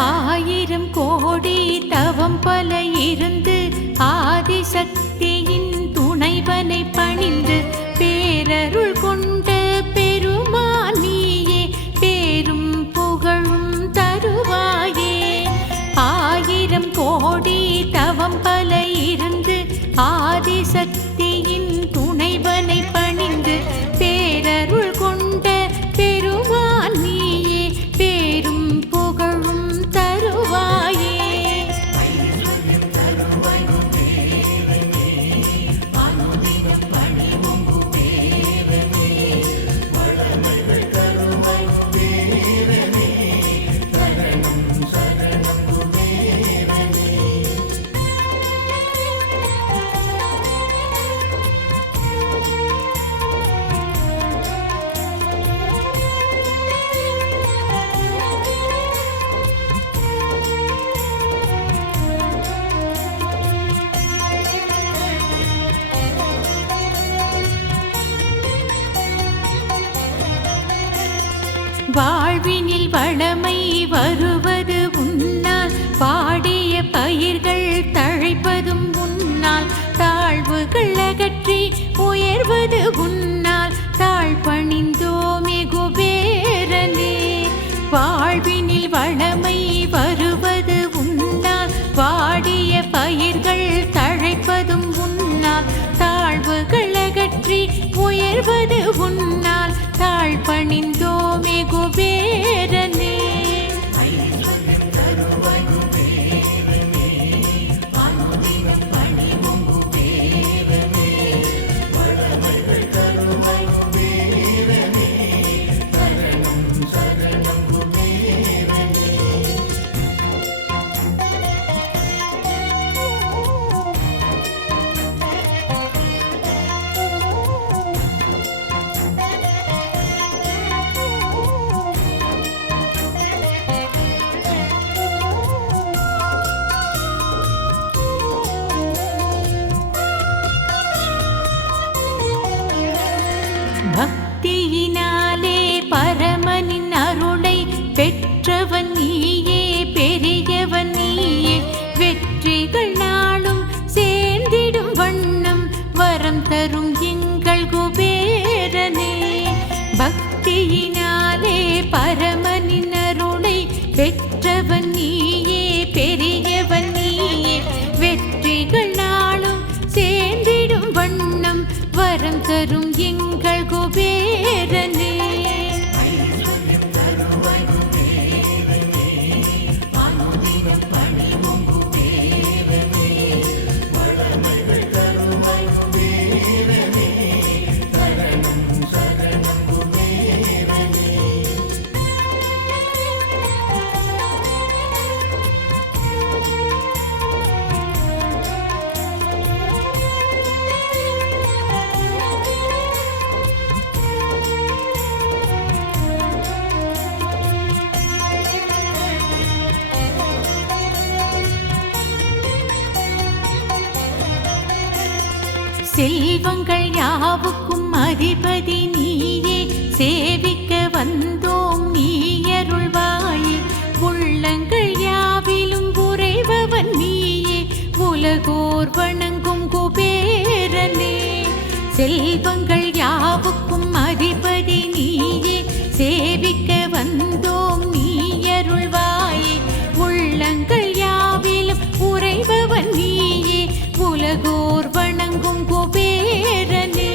ஆயிரம் கோடி தவம் பல இருந்து ஆதிசக்தியின் துணைவனை பணிந்து பேரருள் கொண்ட பெருமான் நீயே, பேரும் புகழும் தருவாயே. ஆயிரம் கோடி தவம் பல இருந்து ஆதிசக்தியின் துணைவனை பணிந்து பேரருள் கொண்ட பெருமான் நீயே, பேரும் புகழும் தருவாயே. வாழ்வினில் வளமை வருவது உன்னால், பாடிய பயிர்கள் தழைப்பதும் உன்னால். தாழ்வுகள் அகற்றி உயர்வது உன்னால், தாழ் பணிந்தோமே குபேரனே. வாழ்வினில் வளமை வருவது தரும் எங்கள் குபேரனே. செல்வங்கள் யாவுக்கும் அதிபதி நீயே, சேவிக்க வந்தோம் நீ அருள்வாயே. உள்ளங்கள் யாவிலும் உறைபவன் நீயே, உலகோர் வணங்கும் குபேரனே. செல்வங்கள் யாவுக்கும் அதிபதி நீயே, சேவிக்க வந்தோம் நீ அருள்வாயே. உள்ளங்கள் யாவிலும் உறைபவன் நீயே, உலகோர் வணங்கும் குபேரனே.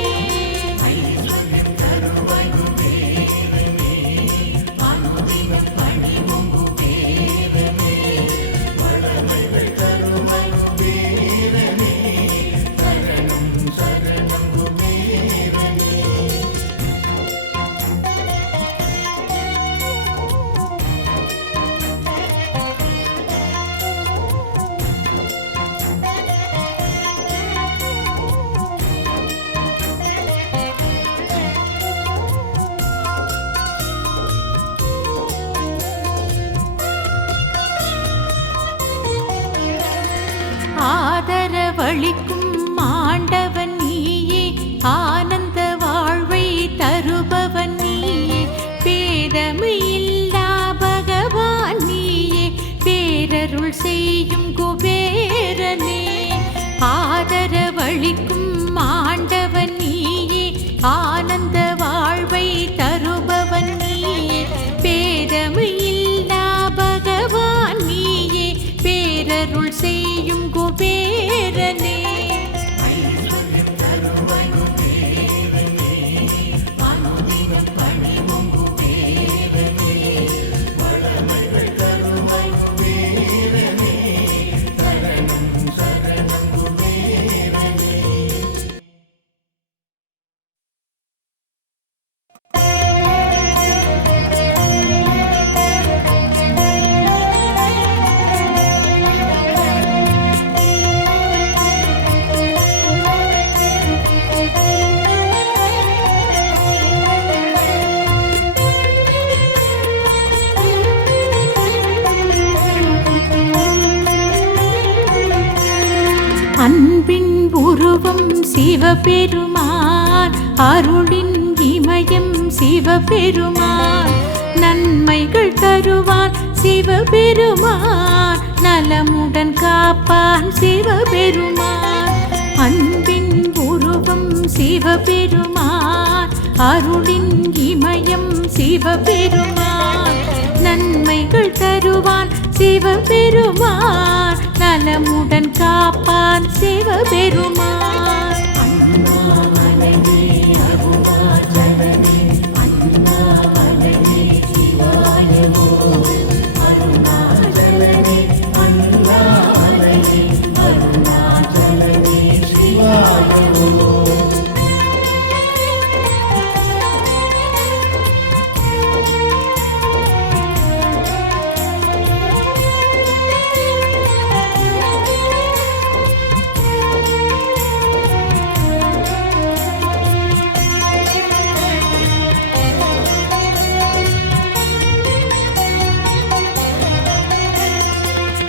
ஆதரவளிக்கும் ஆண்டவன் நீயே, ஆனந்த வாழ்வை தருபவன் நீயே. பேதமையில்லா பகவான் நீயே, பேரருள் செய்யும் குபேரனே. ஆதரவளிக்கும் ஆண்டவன் நீயே, ஆனந்த வாழ்வை தருபவன் நீயே. பேதமையில்லா பகவான் நீயே, பேரருள் செய்யும் குபேரனே. அன்பின் உருவம் சிவபெருமான், அருளின் இமயம் சிவபெருமான். நன்மைகள் தருவான் சிவபெருமான், நலமுடன் காப்பான் சிவபெருமான். அன்பின் உருவம் சிவபெருமான், அருளின் இமயம் சிவபெருமான். நன்மைகள் தருவான் சிவபெருமான், நலமுடன் காப்பான் சிவபெருமான்.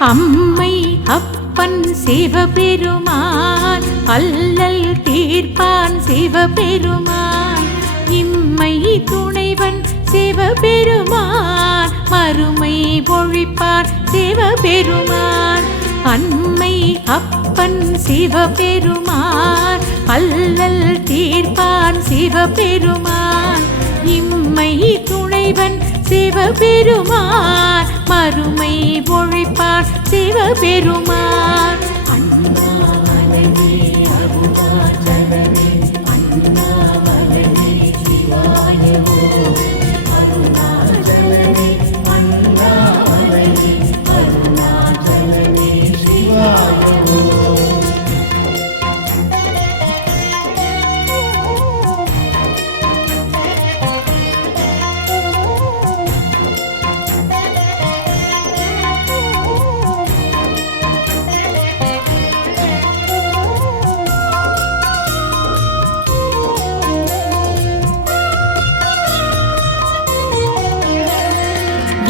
அம்மை அப்பன் சிவபெருமான், அல்லல் தீர்ப்பான் சிவபெருமான். இம்மை துணைவன் சிவபெருமான், மறுமை ஒழிப்பான் சிவபெருமான். அம்மை அப்பன் சிவபெருமான், அல்லல் தீர்ப்பான் சிவபெருமான். இம்மை துணைவன் சிவபெருமான், மறுமை ஒழிப்பான் சிவபெருமான். அண்ணா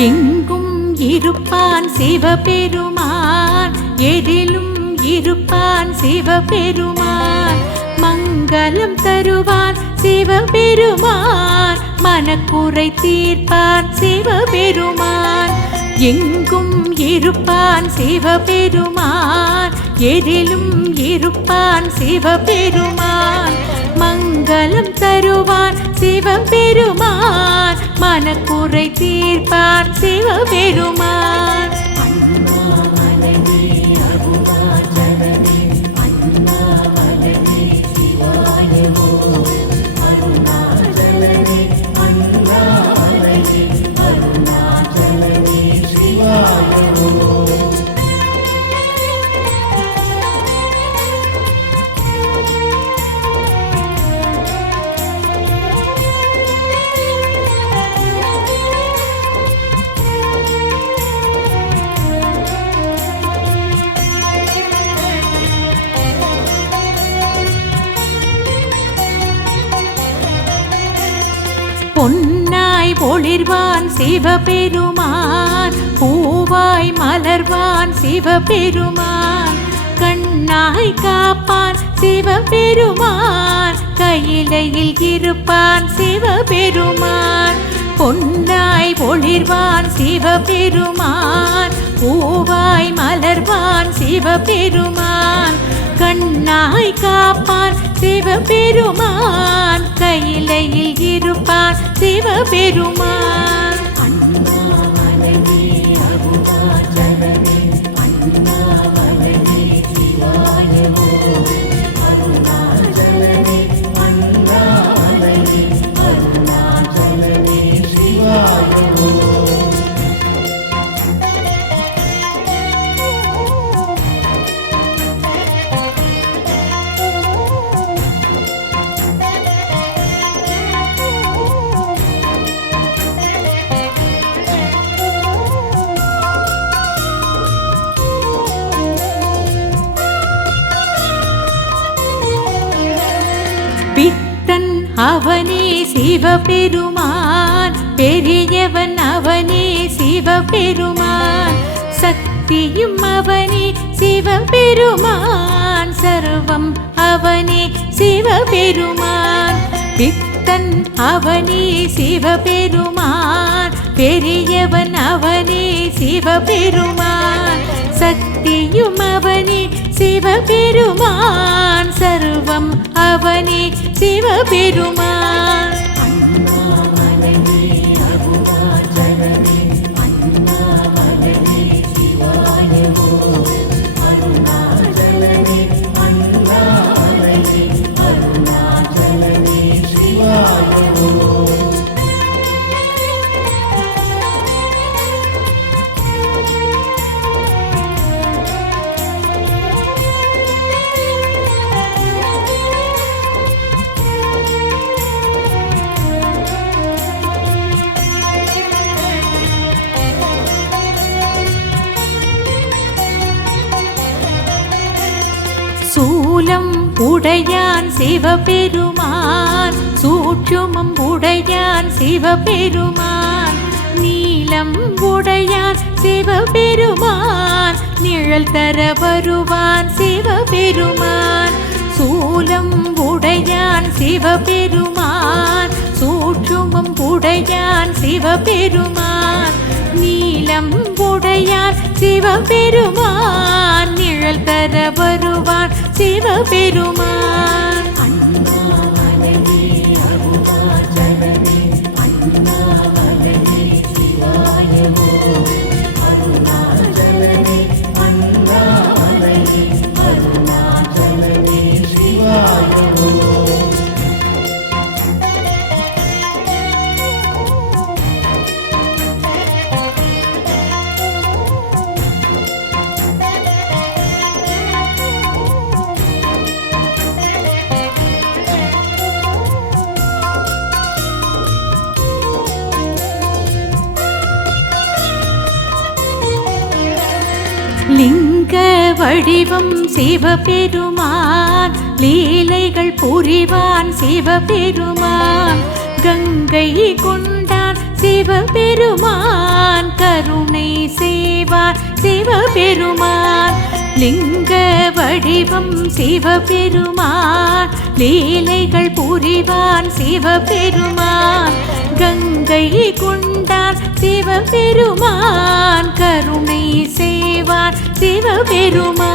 எங்கும் இருப்பான் சிவபெருமான், எதிலும் இருப்பான் சிவபெருமான். மங்களம் தருவான் சிவபெருமான், மனக்குறை தீர்ப்பான் சிவபெருமான். எங்கும் இருப்பான் சிவபெருமான், எதிலும் இருப்பான் சிவபெருமான். மங்களம் தருவான் சிவபெருமான், மனக்குறை தீர்ப்பான் சிவபெருமான். பொன்னாய் ஒளிர்வான் சிவபெருமான், பூவாய் மலர்வான் சிவபெருமான். கண்ணாய் காப்பான் சிவபெருமான், கையிலையில் இருப்பான் சிவபெருமான். பொன்னாய் ஒளிர்வான் சிவபெருமான், பூவாய் மலர்வான் சிவபெருமான். கண்ணாய் காப்பான் சிவபெருமான், கையிலையில் இருப்பான் சிவபெருமான். பித்தன் அவனே சிவபெருமான், பெரியவன் அவனே சிவபெருமான். சக்தியும் அவனே சிவபெருமான், சர்வம் அவனே சிவபெருமான். பித்தன் அவனே சிவபெருமான், பெரியவன் அவனே சிவபெருமான். சக்தியும் அவனே சிவபெருமான், சர்வம் அவனே சிவபெருமான். சூலம் உடையான் சிவபெருமான், சூட்சுமம் உடையான் சிவபெருமான். நீலம் உடையான் சிவபெருமான், நிழல் தர வருவான் சிவபெருமான். சூலம் உடையான் சிவபெருமான், சூட்சுமம் உடையான் சிவபெருமான். நீலம் உடையான் சிவபெருமான், நிழல் தர வருவான் சிவபெருமான். லிங்க வடிவம் சிவபெருமான் லீலைகள் புரிவான் சிவபெருமான் கங்கை கொண்டான் சிவபெருமான் கருணை செய்வான் சிவபெருமான் லிங்க வடிவம் சிவபெருமான் லீலைகள் புரிவான் சிவபெருமான் கங்கை கொண்டான் சிவபெருமான் கருணை செய்வான் சிவபெருமான்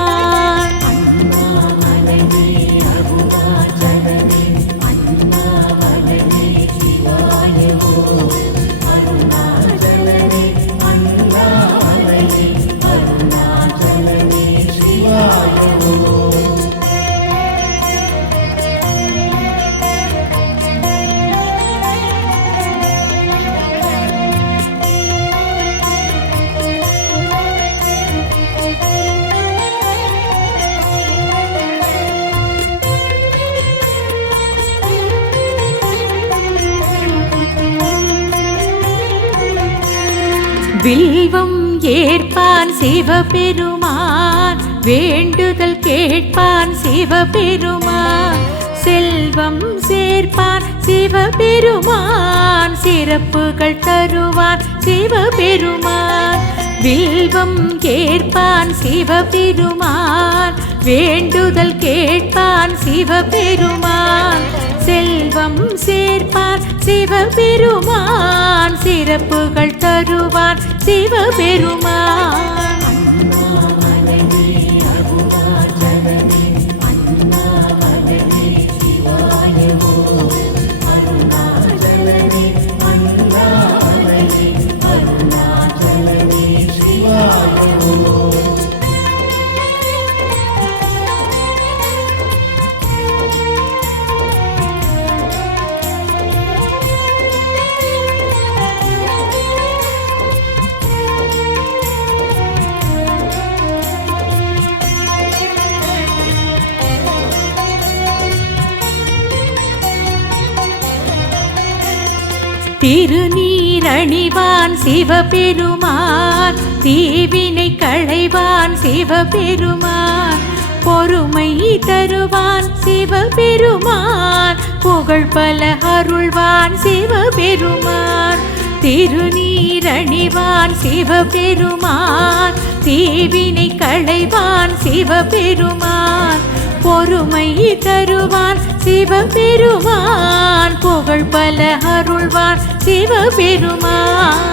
வில்வம் ஏற்பான் சிவபெருமான் வேண்டுதல் கேட்பான் சிவபெருமான் செல்வம் சேர்ப்பான் சிவபெருமான் சிறப்புகள் தருவான் சிவபெருமான் வில்வம் ஏற்பான் சிவபெருமான் வேண்டுதல் கேட்பான் சிவபெருமான் செல்வம் சேர்ப்பான் சிவபெருமான் சிறப்புகள் தருவான் சிவபெருமான் திருநீரணிவான் சிவபெருமான் தீவினை களைவான் சிவபெருமான் பொறுமை தருவான் சிவபெருமான் புகழ் பல அருள்வான் சிவபெருமான் திருநீரணிவான் சிவபெருமான் தீவினை களைவான் சிவபெருமான் பொறுமை தருவான் சிவபெருமான் புகழ் பல அருள்வான் சிவபெருமான்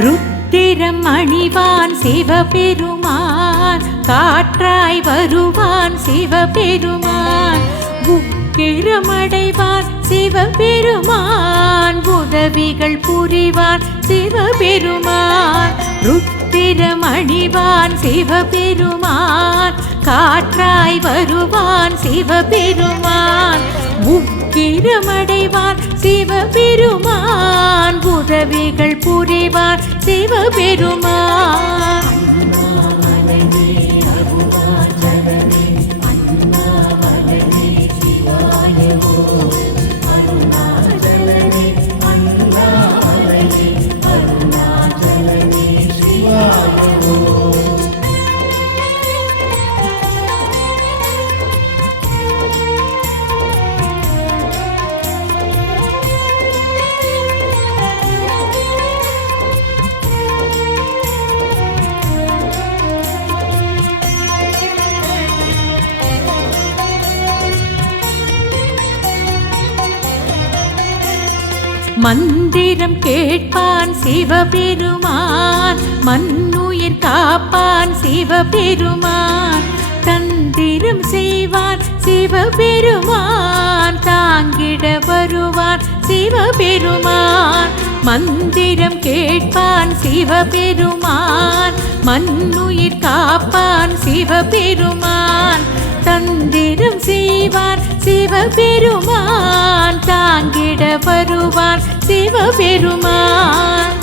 ருத்திரம் அணிவான் சிவபெருமான் காற்றாய் வருவான் சிவபெருமான் உக்கிரமடைவான் சிவபெருமான் உதவிகள் புரிவான் சிவபெருமான் ருத்திரம் அணிவான் சிவபெருமான் காற்றாய் வருவான் சிவபெருமான் உக்கிரமடைவான் சிவபெருமான் உதவிகள் புரிவான் சிவபெருமான் மந்திரம் கேட்பான் சிவபெருமான் மண்ணுயிர் காப்பான் சிவபெருமான் தந்திரம் செய்வான் சிவபெருமான் தாங்கிட வருவான் சிவபெருமான் மந்திரம் கேட்பான் சிவபெருமான் மண்ணுயிர் காப்பான் சிவபெருமான் தந்திரம் செய்வான் சிவபெருமான் தாங்கிட வருவான் சிவபெருமான்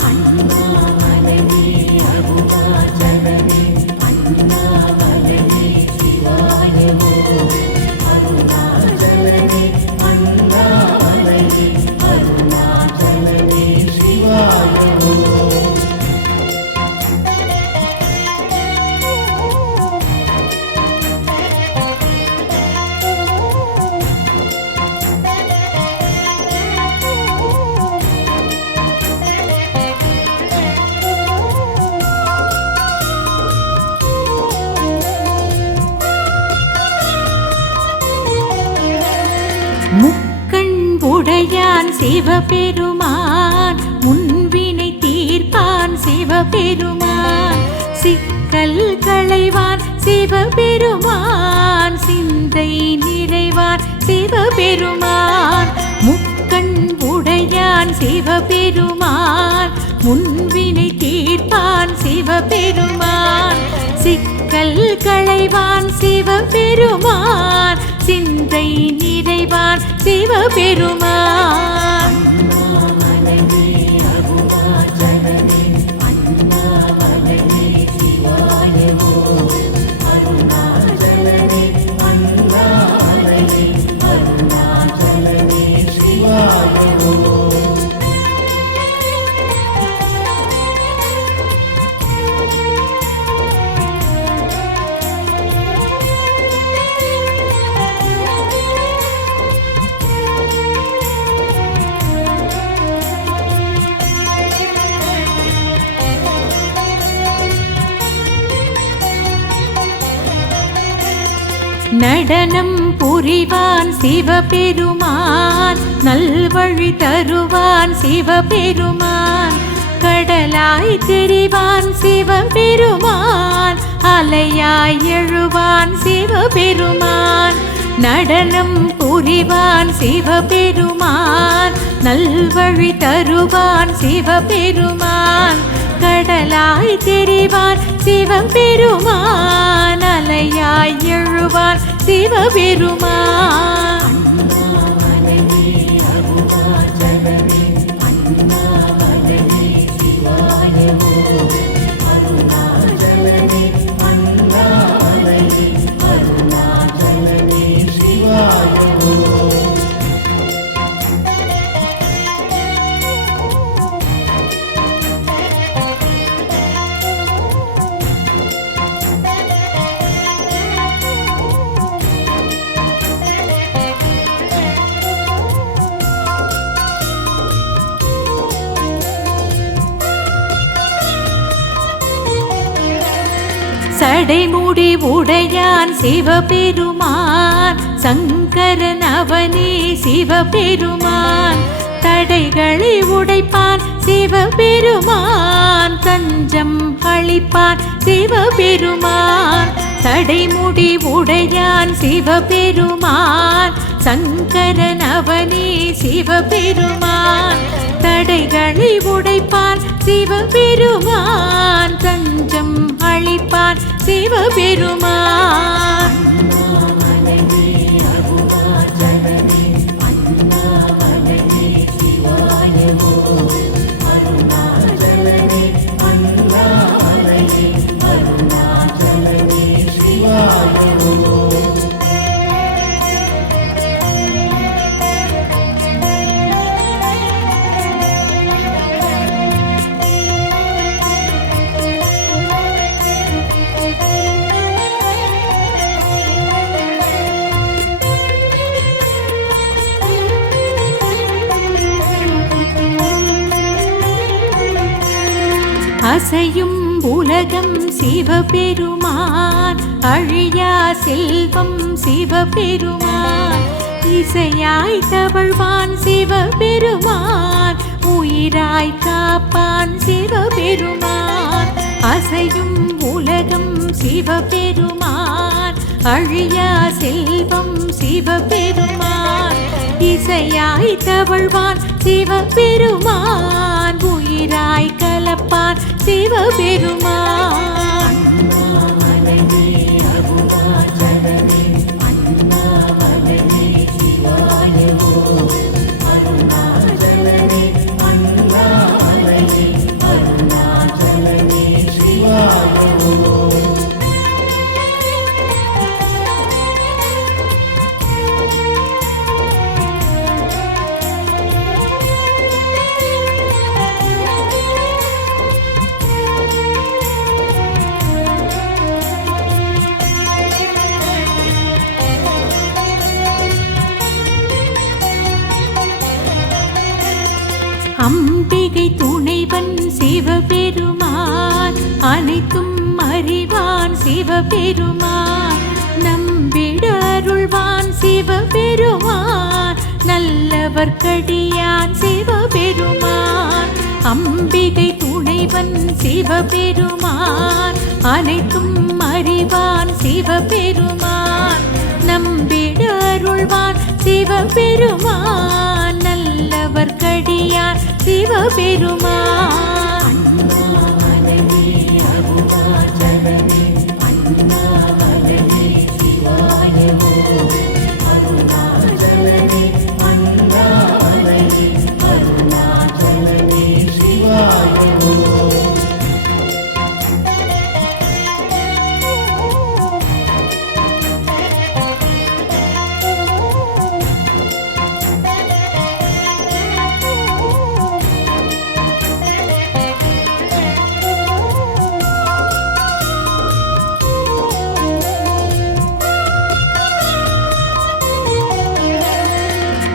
முக்கண் உடையான் சிவபெருமான் முன்வினை தீர்ப்பான் சிவபெருமான் சிக்கல் களைவான் சிவபெருமான் சிந்தை நிறைவான் சிவபெருமான் முக்கண் உடையான் சிவபெருமான் முன்வினை தீர்ப்பான் சிவபெருமான் சிக்கல் களைவான் சிவபெருமான் சிந்தை நிறைவான் சிவபெருமான் நடனம் புரிவான் சிவபெருமான் நல்வழி தருவான் சிவபெருமான் கடலாய் தெரிவான் சிவபெருமான் அலையாய் எழுவான் சிவபெருமான் நடனம் புரிவான் சிவபெருமான் நல்வழி தருவான் சிவபெருமான் கடலாய் தெரிவான் சிவபெருமான் அலையாய் எழுவான் சிவபெருமான் சடைமுடி உடையான் சிவபெருமான் சங்கரன் அவனே சிவபெருமான் தடைகளை உடைப்பான் சிவபெருமான் தஞ்சம் அளிப்பான் சிவபெருமான் சடைமுடி உடையான் சிவபெருமான் சங்கரன் அவனே சிவபெருமான் தடைகளை உடைப்பான் சிவபெருமான் தஞ்சம் அளிப்பான் சிவபெருமான் அசையும் உலகம் சிவபெருமான் அழியா செல்வம் சிவபெருமான் இசையாய் தவழ்வான் சிவபெருமான் உயிராய் காப்பான் சிவபெருமான் அசையும் உலகம் சிவபெருமான் அழியா செல்வம் சிவபெருமான் இசையாய் தவழ்வான் சிவபெருமான் உயிராய் கலப்பான் சிவபெருமான் அம்பிகை துணைவன் சிவபெருமான் அனைத்தும் அறிவான் சிவபெருமான் நம்பிட அருள்வான் சிவபெருமான் நல்லவர்க்கடியான் சிவபெருமான் அம்பிகை துணைவன் சிவபெருமான் அனைத்தும் அறிவான் சிவபெருமான் நம்பிட அருள்வான் சிவபெருமான் நல்லவர்க்கடியான் சிவபெருமான்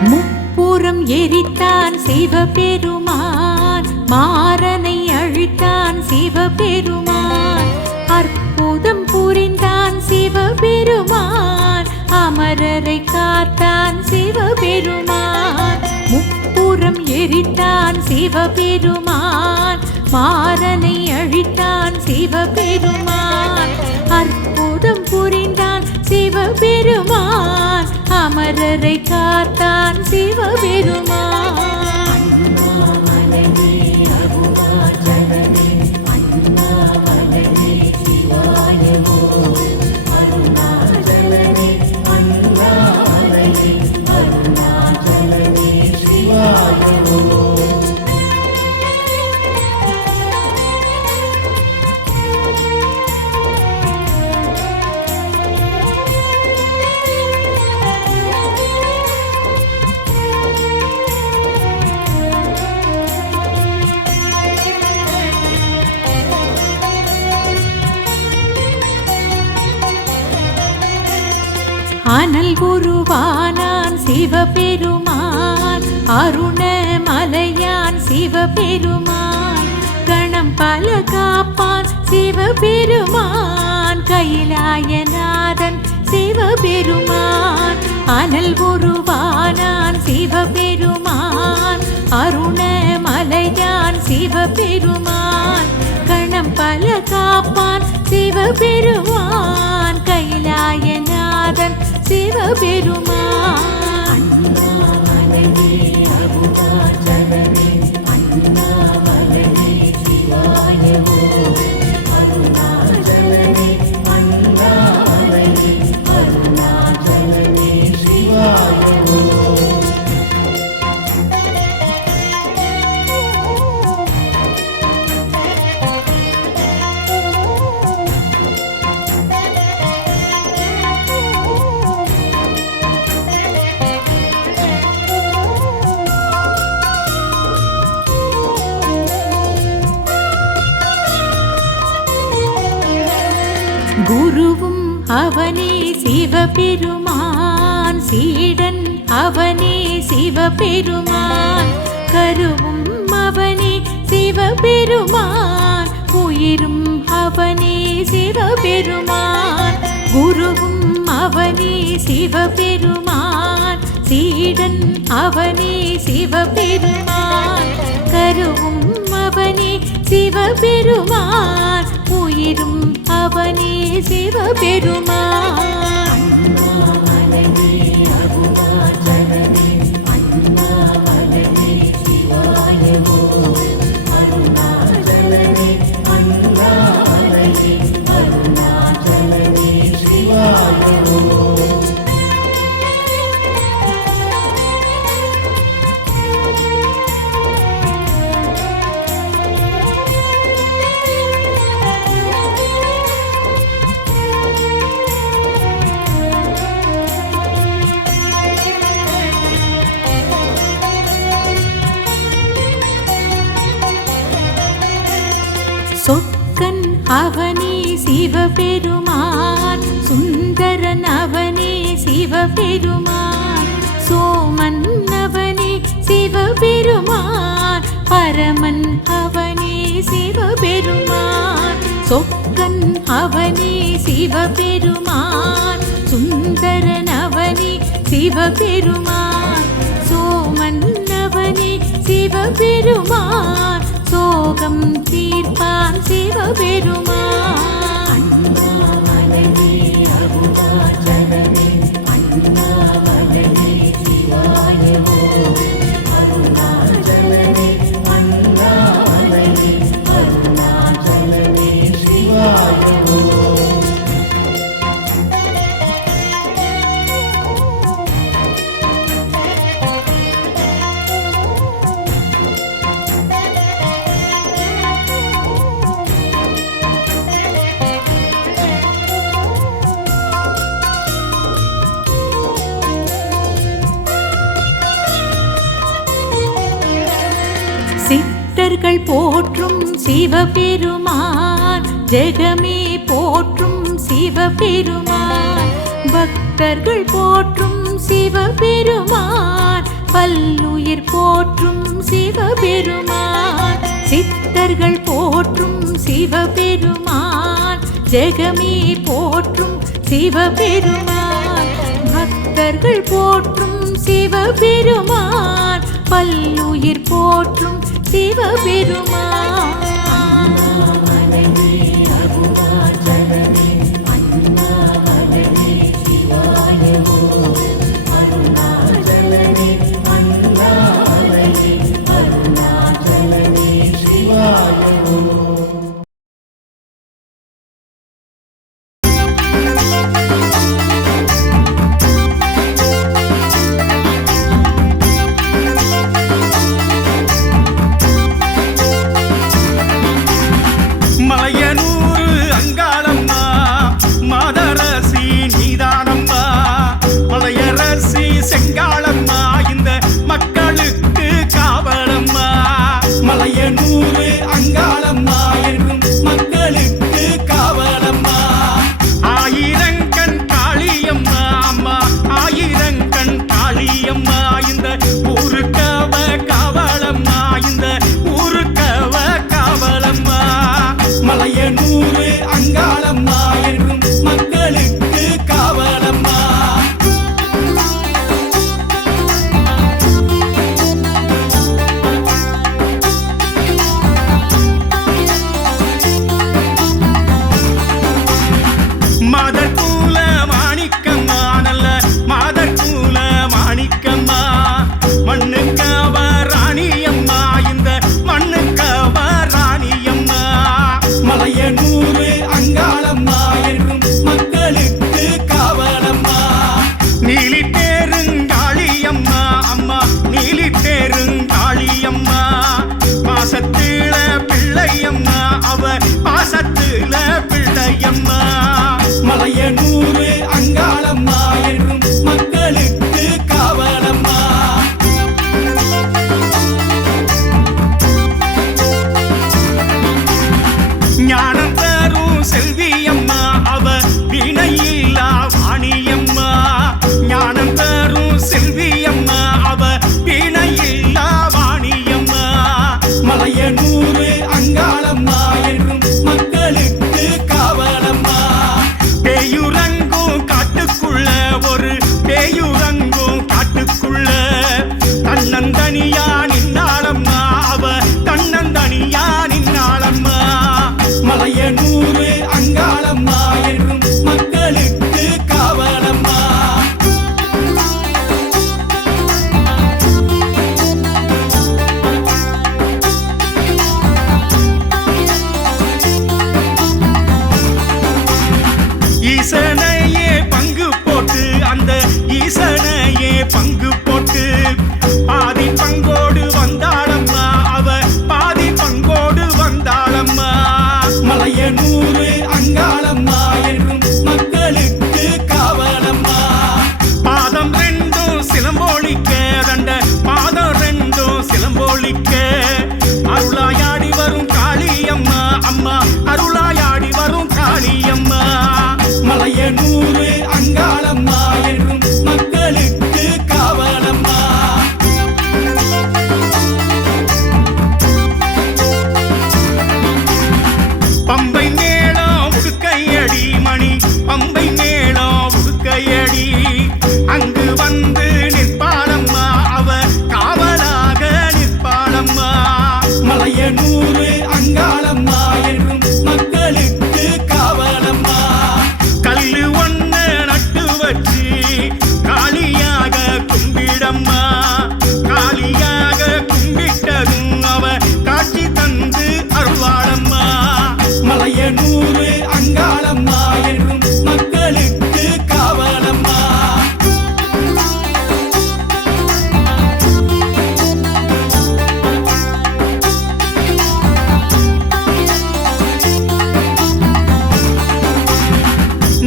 முப்புறம் எரித்தான் சிவபெருமான் மாறனை அழித்தான் சிவபெருமான் அற்புதம் புரிந்தான் சிவபெருமான் அமரரை காத்தான் சிவபெருமான் முப்புறம் எரித்தான் சிவபெருமான் மாறனை அழித்தான் சிவபெருமான் அற்புதம் புரிந்தான் சிவபெருமான் அமரரை காத்தான் சிவபெருமான் அனல் குருவானான் சிவபெருமான் அருணமலையான் சிவபெருமான் கணம் பல காப்பான் சிவபெருமான் கைலாயநாதன் சிவபெருமான் அனல் குருவானான் சிவபெருமான் அருணமலையான் சிவபெருமான் கணம் பல காப்பான் சிவபெருமான் கைலாயநாதன் சிவபெருமான் குருவும் அவனே சிவபெருமான் சீடன் அவனே சிவபெருமான் கருவும் அவனே சிவபெருமான் உயிரும் அவனே சிவபெருமான் குருவும் அவனே சிவபெருமான் சீடன் அவனே சிவபெருமான் கருவும் அவனே சிவபெருமான் உயிரும் அவனே சிவபெருமான் அவனே சிவபெருமான், சுந்தரன் அவனே சிவபெருமான், சோமன் அவனே சிவபெருமான், பரமன் அவனே சிவபெருமான், சொக்கன் அவனே சிவபெருமான், சுந்தரன் அவனே சிவபெருமான், சோமன் அவனே சிவபெருமான், சோகம் தீர்ப்பான் சிவபெருமான். சித்தர்கள் போற்றும் சிவபெருமான், ஜெகமே போற்றும் சிவபெருமான், பக்தர்கள் போற்றும் சிவபெருமான், பல்லுயிர் போற்றும் சிவபெருமான், சித்தர்கள் போற்றும் சிவபெருமான், ஜெகமே போற்றும் சிவபெருமான், பக்தர்கள் போற்றும் சிவபெருமான், பல்லுயிர் போற்றும் சிவபெருமான். மலையனூர் அங்காளம்மா மாதரசி நீதானம்மா, மலையரசி செங்காளம்மா இந்த மக்களுக்கு காவலம்மா. மலையனூர் அங்காளம்மா என்றும் மக்களுக்கு காவலம்மா. ஆயிரங்கண் காளியம்மா அம்மா, ஆயிரங்கண் காளியம்மா இந்த ஊருக்கவ காவலம்மா, இந்த ஊருக்கவ காவலம்மா. மலையனூர் அங்காளம்மா என்றும் மக்களுக்கு காவலம்மா. மாதர் கூல மாணிக்கம்மா, நல்ல மாதர் கூல மாணிக்கம்மா, மண்ணுக்கவ ராணியம்மா இந்த மண்ணுக்கவ ராணியம்மா. மலையனூர் அங்காளம்மா என்றும் மக்களுக்கு காவலம்மா. நீலி பேருங்காளியம்மா அம்மா, நீலி பேருங்காளியம்மா, பாசத்தில பிள்ளையம்மா அவ பாசத்தில பிள்ளையம்மா. மலையனூர் அங்காளம்மா என்றும் மக்களுக்கு காவலம்மா. ஞானம் தரும் செல்வியம்மா அவ வினையில்லா வாணியம்மா, ஞானம் தரும் செல்வியம்மா அவ வினையில்லா வாணியம்மா. மலையனூர் அங்காளம்மா என்றும் மக்களுக்கு காவலம்மா. பேயுறங்கும் காட்டுக்குள்ள ஒரு பேயுறங்கும் காட்டுக்குள்ள தன்னந்தனியா நின்னாளம்மா அவ தன்னந்தனியா நின்னாளம்மா. மலையனூர் அங்காளம்மா என்றும் மக்களுக்கு காவலம்மா. ஈசனையே பங்கு போட்டு, அந்த ஈசனையே பங்கு போட்டு பாதி பங்கோடு வந்தாளம்மா அவ பாதி பங்கோடு வந்தாளம்மா. மலையனூர் அங்காளம்மா என்றும் மக்களுக்கு காவலம்மா. பாதம் ரெண்டும் சிலம்போலிக்க, தண்ட பாதம் ரெண்டும் சிலம்போலிக்க, அருளாயாடி வரும் காளியம்மா அம்மா, அருளாயாடி மலையனூரு அங்காளம்மா என்றும் மக்களுக்கு காவலம்மா.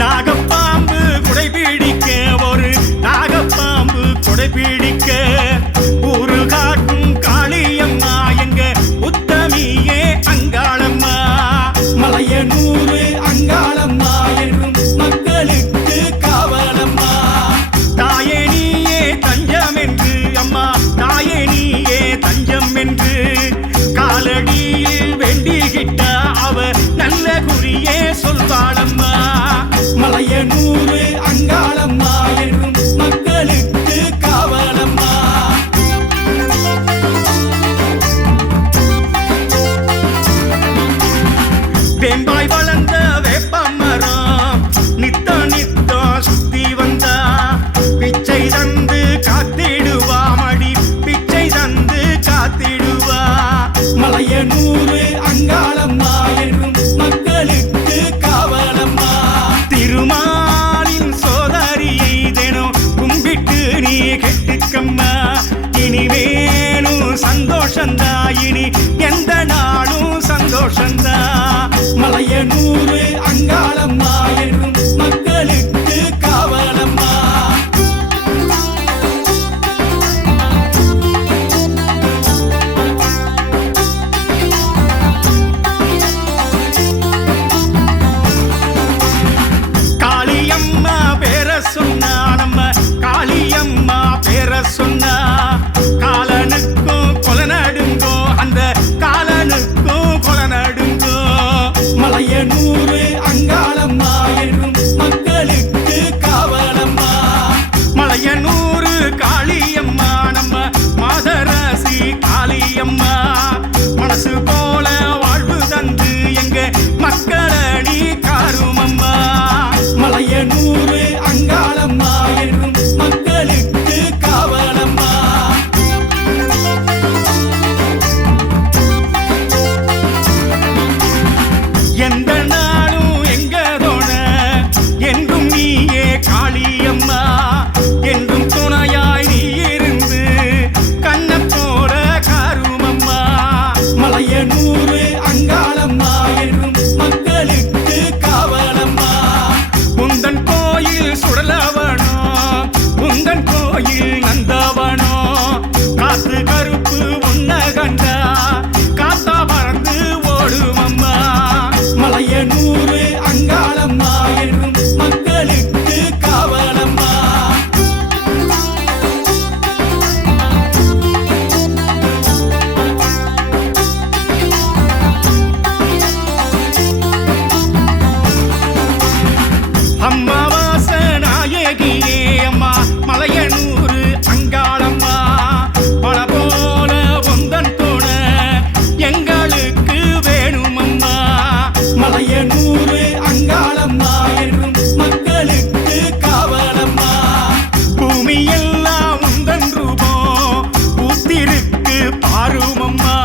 நாகப்பாம்பு குடைபிடிக்க ஒரு நாகப்பாம்பு குடைபிடிக்க ஊரு காட்டும் காளியம்மா எங்க உத்தமியே அங்காளம்மா. மலையனூரு அங்காளம்மா என்றும் மக்களுக்கு காவலம்மா. தாயே நீயே தஞ்சம் என்று அம்மா, தாயே நீயே தஞ்சம் என்று காலடியில் வேண்டிக்கிட்ட அவ நல்ல குறியே சொல்வாளம்மா. மலையனூரு அங்காளம்மா என்றும் மக்களுக்கு காவலம்மா. வேம்பாய் வளர்ந்த வேப்பமரம் நித்த நித்த சுத்தி வந்தா பிச்சை தந்து காத்திடுவா மடி பிச்சை தந்து காத்திடுவா. மலையனூரு அங்காளம்மா என்றும் மக்களுக்கு காவலம்மா. திருமாலின் சோதரியை தினம் கும்பிட்டு நீ கெட்டுக்கம்மா. இனி வேணும் சந்தோஷந்தா, இனி எந்த நாளும் சந்தோஷந்தா. மலையனூரு அங்காளம்மா என்றும் மக்களுக்கு காவலம்மா. காளியம்மா பேர சொன்னா நம்ம காளியம்மா பேர சொன்னா காலனுக்கும் கொலை நடுங்கோ, அந்த காலனுக்கும் கொலை நடுங்கோ. மலையனூரு அங்காளம்மா என்றும் மக்களுக்கு காவலம்மா. மலையனூரு காளியம்மா நம்ம மாதராசி காளியம்மா. மனசு போல வாழ்வு தந்து எங்க மக்களை நீ காருமம்மா. மலையனூரு அங்காளம்மா என்றும் மக்களுக்கு காவலம்மா. எந்த நாளும் எங்க தோண என்றும் நீயே காளியம்மா. என்றும் துணையாய் நீ இருந்து கண்ண போல காருமம்மா. மலையனூரு அங்காளம்மா என்றும் மக்களுக்கு காவலம்மா. உந்தன் கோயில் சுடலவனோ, உந்தன் கோயில் நந்தவனோ, காத்து கருப்பு உன்ன கண்டா காத்தா பறந்து ஓடுமம்மா. மலையனூரு அங்காளம்மா என்றும் மக்களுக்கு காவலம்மா. அம்மாவாச நாயகியே அம்மா மலையனூரு அங்காளம்மா. பல போல உந்தன் துணை எங்களுக்கு வேணுமம்மா. மலையனூரு அங்காளம்மா என்றும் மக்களுக்கு காவலம்மா. பூமி எல்லாம் உந்தன் ரூபம் பூத்திருக்கு பாருமம்மா.